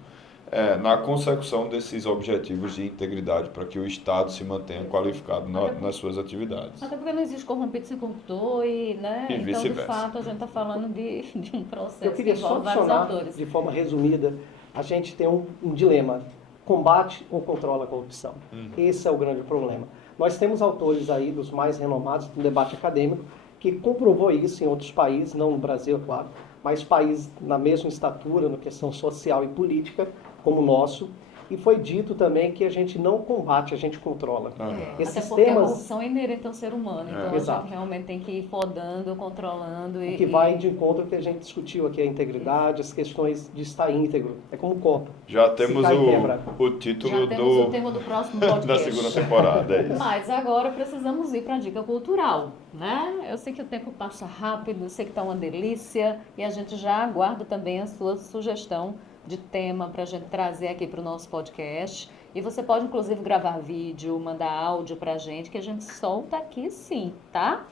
na consecução desses objetivos de integridade para que o Estado se mantenha qualificado nas suas atividades. Até porque não existe corrompido sem corruptor né? E Então, de vice-versa. fato, a gente está falando de um processo Eu que queria só envolve vários adicionar, atores. de forma resumida, a gente tem um dilema: combate ou controla a corrupção? Esse é o grande problema. Nós temos autores aí, dos mais renomados do debate acadêmico, que comprovou isso em outros países, não no Brasil, claro, mas países na mesma estatura, na questão social e política, como o nosso, e foi dito também que a gente não combate, a gente controla. Esses Até porque a temas, corrupção é inerente ao ser humano, então a Exato. gente realmente tem que ir podando, controlando o que vai de encontro ao que a gente discutiu aqui, a integridade, as questões de estar íntegro, é como um copo. Já temos cai, quebra. o Já título temos o tema do próximo podcast. da segunda temporada, é isso. Mas agora precisamos ir para a dica cultural, né? Eu sei que o tempo passa rápido, eu sei que está uma delícia e a gente já aguarda também a sua sugestão de tema para a gente trazer aqui para o nosso podcast. E você pode, inclusive, gravar vídeo, mandar áudio para a gente, que a gente solta aqui sim, tá?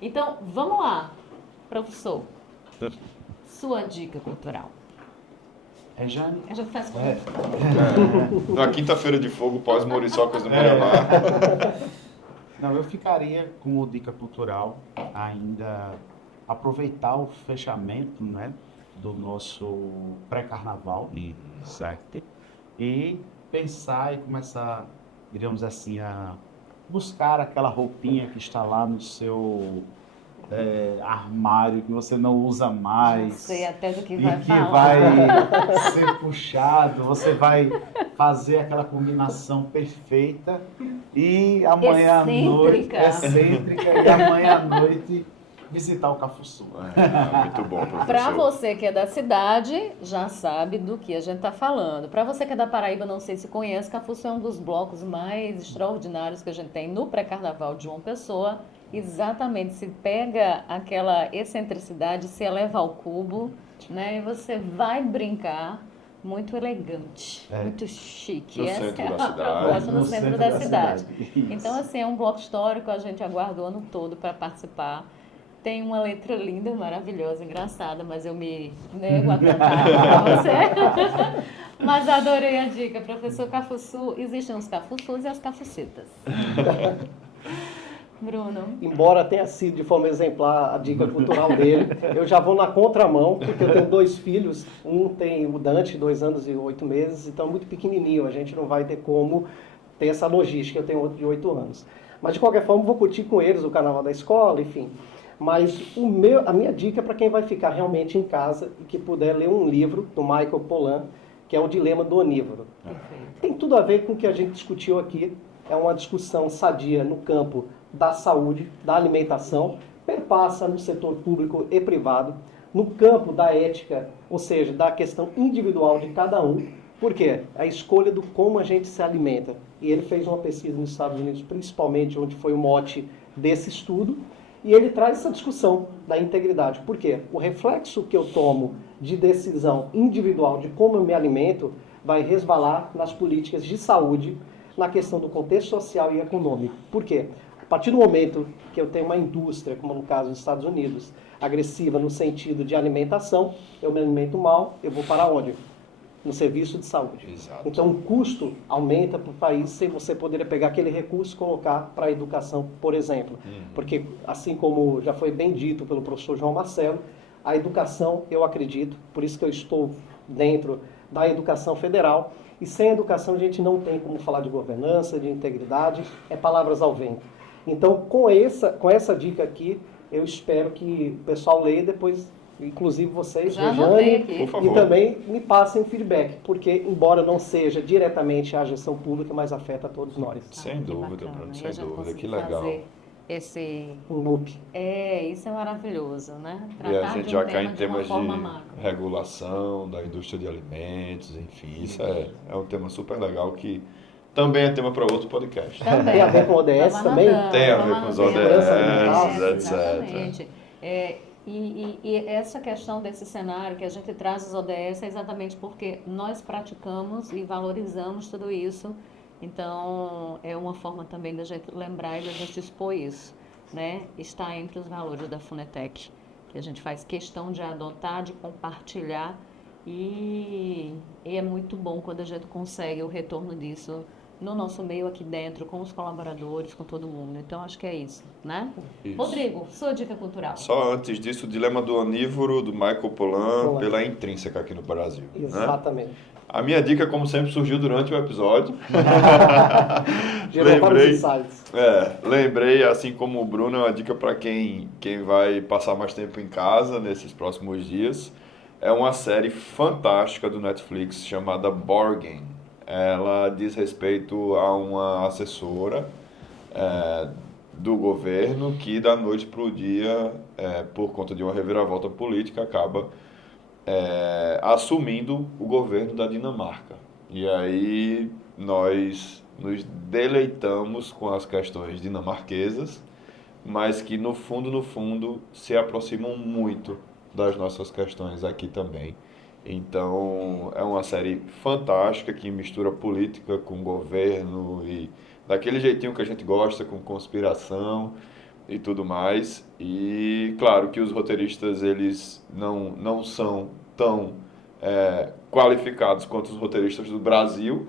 Então, vamos lá, professor. Sua dica cultural. Rejane? A gente faz com Na quinta-feira de fogo, pós-Muriçocas do Miramar. Não, eu ficaria com dica cultural ainda aproveitar o fechamento, né, do nosso pré-carnaval, certo? E pensar e começar, digamos assim, a buscar aquela roupinha que está lá no seu armário, que você não usa mais. Não sei até do que E vai que falar. vai ser puxado, você vai fazer aquela combinação perfeita e amanhã à noite, excêntrica, e amanhã à noite visitar o Cafuçu. Muito bom, professor. Para você que é da cidade, já sabe do que a gente está falando. Para você que é da Paraíba, não sei se conhece, Cafuçu é um dos blocos mais extraordinários que a gente tem no pré-carnaval de João Pessoa. Exatamente, se pega aquela excentricidade, se eleva ao cubo, né? E você vai brincar muito elegante, muito chique. No Essa centro é da a cidade. proposta no centro da cidade. Isso. Então, assim, é um bloco histórico, a gente aguarda o ano todo para participar. Tem uma letra linda, maravilhosa, engraçada, mas eu me nego a cantar para você. Mas adorei a dica, professor Cafuçu. Existem os cafuçus e as cafucetas. Bruno. Embora tenha sido de forma exemplar a dica cultural dele, eu já vou na contramão, porque eu tenho 2 filhos. Um tem o Dante, 2 anos e 8 meses, então muito pequenininho. A gente não vai ter como ter essa logística. Eu tenho outro de 8 anos. Mas, de qualquer forma, vou curtir com eles o carnaval da escola, enfim. Mas a minha dica é para quem vai ficar realmente em casa e que puder ler um livro do Michael Pollan, que é O Dilema do Onívoro. Perfeito. Tem tudo a ver com o que a gente discutiu aqui. É uma discussão sadia no campo da saúde, da alimentação, perpassa no setor público e privado, no campo da ética, ou seja, da questão individual de cada um. Por quê? A escolha do como a gente se alimenta. E ele fez uma pesquisa nos Estados Unidos, principalmente, onde foi o mote desse estudo, e ele traz essa discussão da integridade. Por quê? O reflexo que eu tomo de decisão individual de como eu me alimento vai resvalar nas políticas de saúde, na questão do contexto social e econômico. Por quê? A partir do momento que eu tenho uma indústria, como no caso dos Estados Unidos, agressiva no sentido de alimentação, eu me alimento mal, eu vou para onde? No serviço de saúde. Exato. Então o custo aumenta para o país sem você poder pegar aquele recurso e colocar para a educação, por exemplo. Porque, assim como já foi bem dito pelo professor João Marcelo, a educação, eu acredito, por isso que eu estou dentro da educação federal, e sem educação a gente não tem como falar de governança, de integridade, é palavras ao vento. Então, com essa dica aqui, eu espero que o pessoal leia depois, inclusive vocês, Já anotei aqui. Por favor. e também me passem o feedback, porque, embora não seja diretamente a gestão pública, mas afeta a todos nós. Sem Que dúvida, bacana. Bruno, E sem a gente dúvida. conseguir Que legal. fazer esse... Um loop. Isso é maravilhoso, né? E a Tratar gente de já um cai tema em de uma temas forma de macro. regulação da indústria de alimentos, enfim, isso é um tema super legal que também é tema para outro podcast. Também. Tem a ver com ODS Tava também? anotando, Tem a tava ver com os anotando. ODS, etc. Exatamente. E essa questão desse cenário que a gente traz os ODS é exatamente porque nós praticamos e valorizamos tudo isso. Então, é uma forma também da gente lembrar e da gente expor isso, né? Está entre os valores da Funetec, que a gente faz questão de adotar, de compartilhar E é muito bom quando a gente consegue o retorno disso no nosso meio aqui dentro, com os colaboradores, com todo mundo. Então, acho que é isso, né? Isso. Rodrigo, sua dica cultural. Só antes disso, o Dilema do Onívoro, do Michael Pollan, pela Intrínseca aqui no Brasil. Né? Exatamente. A minha dica, como sempre, surgiu durante o episódio. Gerou vários insights. Lembrei, assim como o Bruno, é uma dica para quem vai passar mais tempo em casa nesses próximos dias. É uma série fantástica do Netflix chamada Borgen. Ela diz respeito a uma assessora do governo que da noite para o dia, por conta de uma reviravolta política, acaba assumindo o governo da Dinamarca. E aí nós nos deleitamos com as questões dinamarquesas, mas que no fundo, se aproximam muito das nossas questões aqui também. Então, é uma série fantástica que mistura política com governo e daquele jeitinho que a gente gosta, com conspiração e tudo mais. E, claro, que os roteiristas, eles não são tão qualificados quanto os roteiristas do Brasil,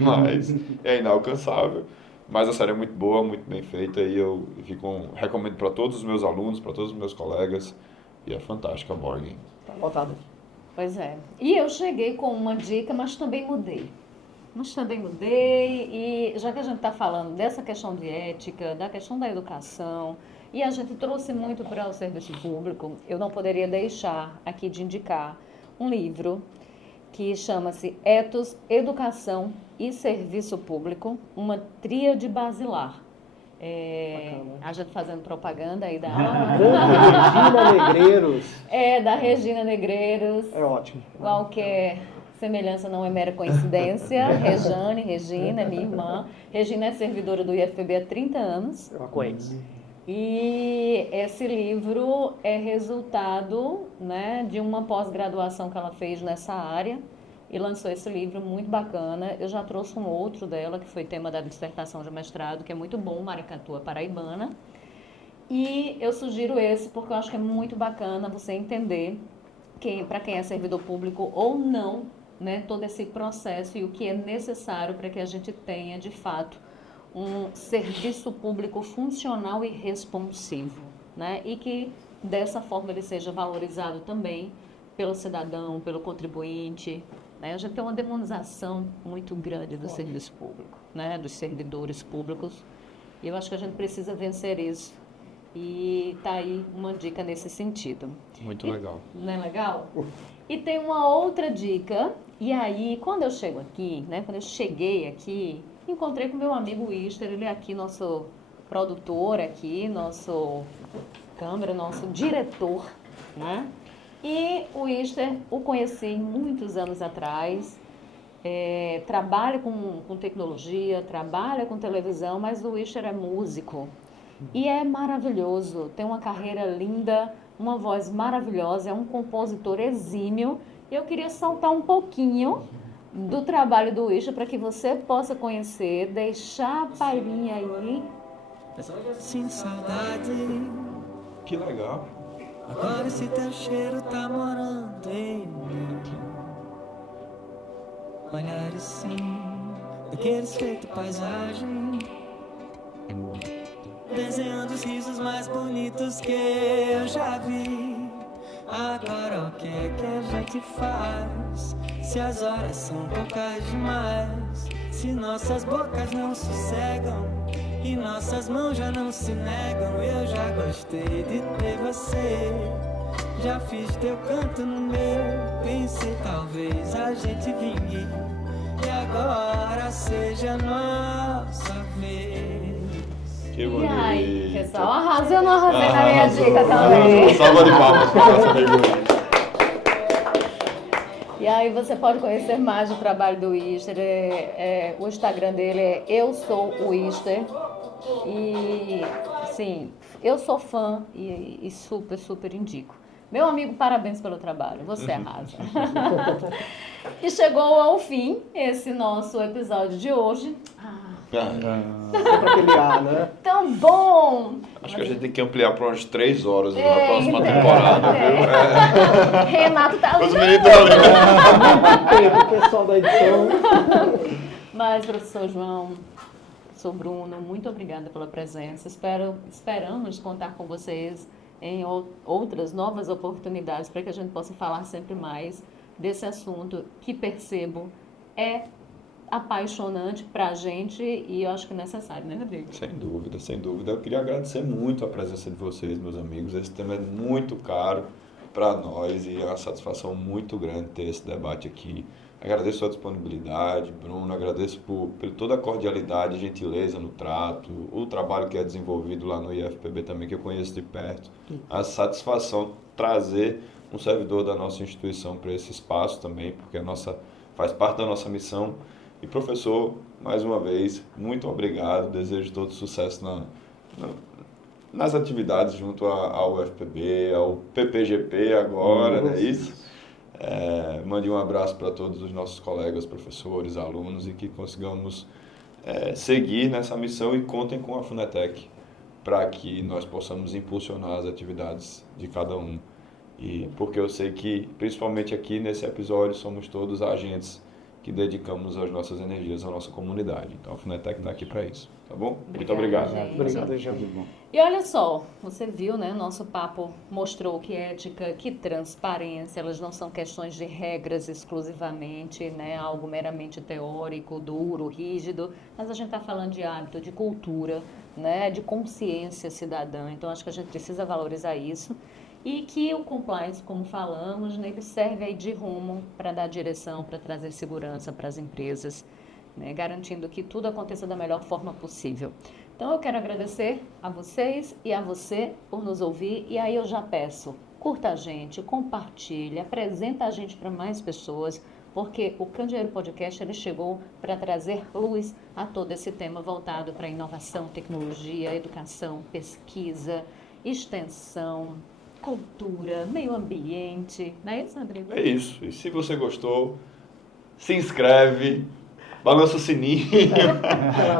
mas é inalcançável. Mas a série é muito boa, muito bem feita e eu recomendo para todos os meus alunos, para todos os meus colegas. E é fantástica a Borgen. Tá anotado aqui. Pois é. E eu cheguei com uma dica, mas também mudei. E já que a gente está falando dessa questão de ética, da questão da educação, e a gente trouxe muito para o serviço público, eu não poderia deixar aqui de indicar um livro que chama-se Ethos, Educação e Serviço Público, uma tríade basilar. A gente fazendo propaganda aí da Regina Negreiros. Da Regina Negreiros. É ótimo. Qualquer semelhança não é mera coincidência. Regina é minha irmã. Regina é servidora do IFPB há 30 anos. Eu a conheço. E esse livro é resultado, né, de uma pós-graduação que ela fez nessa área e lançou esse livro muito bacana. Eu já trouxe um outro dela, que foi tema da dissertação de mestrado, que é muito bom, Maracatu, a Paraibana. E eu sugiro esse porque eu acho que é muito bacana você entender para quem é servidor público ou não, né, todo esse processo e o que é necessário para que a gente tenha, de fato, um serviço público funcional e responsivo, né? E que dessa forma ele seja valorizado também pelo cidadão, pelo contribuinte, né? A gente tem uma demonização muito grande do serviço público, né? Dos servidores públicos, e eu acho que a gente precisa vencer isso. E tá aí uma dica nesse sentido. Muito legal. Não é legal? E tem uma outra dica, e aí quando eu chego aqui, né? Quando eu cheguei aqui, encontrei com meu amigo Wister, ele é aqui nosso produtor aqui, nosso câmera, nosso diretor, né? E o Wister, o conheci muitos anos atrás, trabalha com tecnologia, trabalha com televisão, mas o Wister é músico e é maravilhoso, tem uma carreira linda, uma voz maravilhosa, é um compositor exímio. E eu queria saltar um pouquinho do trabalho do Wister para que você possa conhecer, deixar a palhinha aí. Sem saudade, Que legal. agora esse teu cheiro tá morando em mim. Olhar assim, daqueles feito paisagem, desenhando os risos mais bonitos que eu já vi. Agora o que é que a gente faz? Se as horas são poucas demais, se nossas bocas não sossegam e nossas mãos já não se negam. Eu já gostei de ter você, já fiz teu canto no meu, pensei talvez a gente vingue e agora seja nossa vez. Que E bonito. aí, pessoal, arrasou ou não arrasei na minha dica também? Arrasou. Salva de palmas para essa figura. E aí você pode conhecer mais do trabalho do Wister. O Instagram dele é Eu Sou o Wister. E, sim, eu sou fã e super, super indico. Meu amigo, parabéns pelo trabalho, você arrasa. E chegou ao fim esse nosso episódio de hoje. Sempre aquele ar, né? Tão bom! Acho que a gente tem que ampliar para umas 3 horas na É, próxima então, temporada, viu? Renato tá Os lindo. meninos estão ali. O pessoal da edição. Mas, professor João, professor Bruno, muito obrigada pela presença. Esperamos contar com vocês em outras novas oportunidades para que a gente possa falar sempre mais desse assunto que percebo é apaixonante para a gente e eu acho que necessário, né, Rodrigo? Sem dúvida, sem dúvida. Eu queria agradecer muito a presença de vocês, meus amigos. Esse tema é muito caro para nós e é uma satisfação muito grande ter esse debate aqui. Agradeço a disponibilidade, Bruno, agradeço por toda a cordialidade e gentileza no trato, o trabalho que é desenvolvido lá no IFPB também, que eu conheço de perto. A satisfação de trazer um servidor da nossa instituição para esse espaço também, porque faz parte da nossa missão. E professor, mais uma vez, muito obrigado, desejo todo sucesso nas atividades junto ao UFPB, ao PPGP agora, não é isso? Mande um abraço para todos os nossos colegas, professores, alunos e que consigamos seguir nessa missão e contem com a Funetec para que nós possamos impulsionar as atividades de cada um. E porque eu sei que, principalmente aqui nesse episódio, somos todos agentes que dedicamos as nossas energias à nossa comunidade. Então a Funetec está aqui para isso, tá bom? Muito obrigado. Gente. Obrigado, Jean. E olha só, você viu, né? Nosso papo mostrou que ética, que transparência, elas não são questões de regras exclusivamente, né? Algo meramente teórico, duro, rígido, mas a gente está falando de hábito, de cultura, né? De consciência cidadã. Então acho que a gente precisa valorizar isso. E que o compliance, como falamos, né, ele serve aí de rumo para dar direção, para trazer segurança para as empresas, né, garantindo que tudo aconteça da melhor forma possível. Então eu quero agradecer a vocês e a você por nos ouvir e aí eu já peço, curta a gente, compartilhe, apresenta a gente para mais pessoas, porque o Candeeiro Podcast ele chegou para trazer luz a todo esse tema voltado para inovação, tecnologia, educação, pesquisa, extensão, cultura, meio ambiente, não é isso, Rodrigo? É isso. E se você gostou, se inscreve, balança o sininho,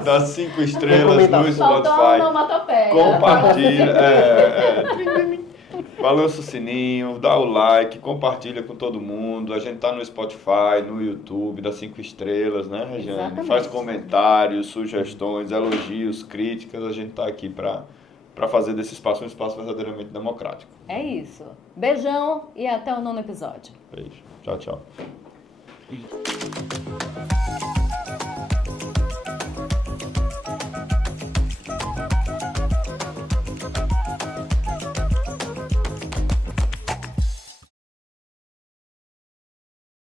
dá 5 estrelas no Faltou uma Spotify, onomatopeia. compartilha, balança o sininho, dá o like, compartilha com todo mundo. A gente tá no Spotify, no YouTube, dá 5 estrelas, né, Regiane? Exatamente. Faz comentários, sugestões, elogios, críticas. A gente tá aqui para fazer desse espaço um espaço verdadeiramente democrático. É isso. Beijão e até o 9º episódio. Beijo. Tchau, tchau.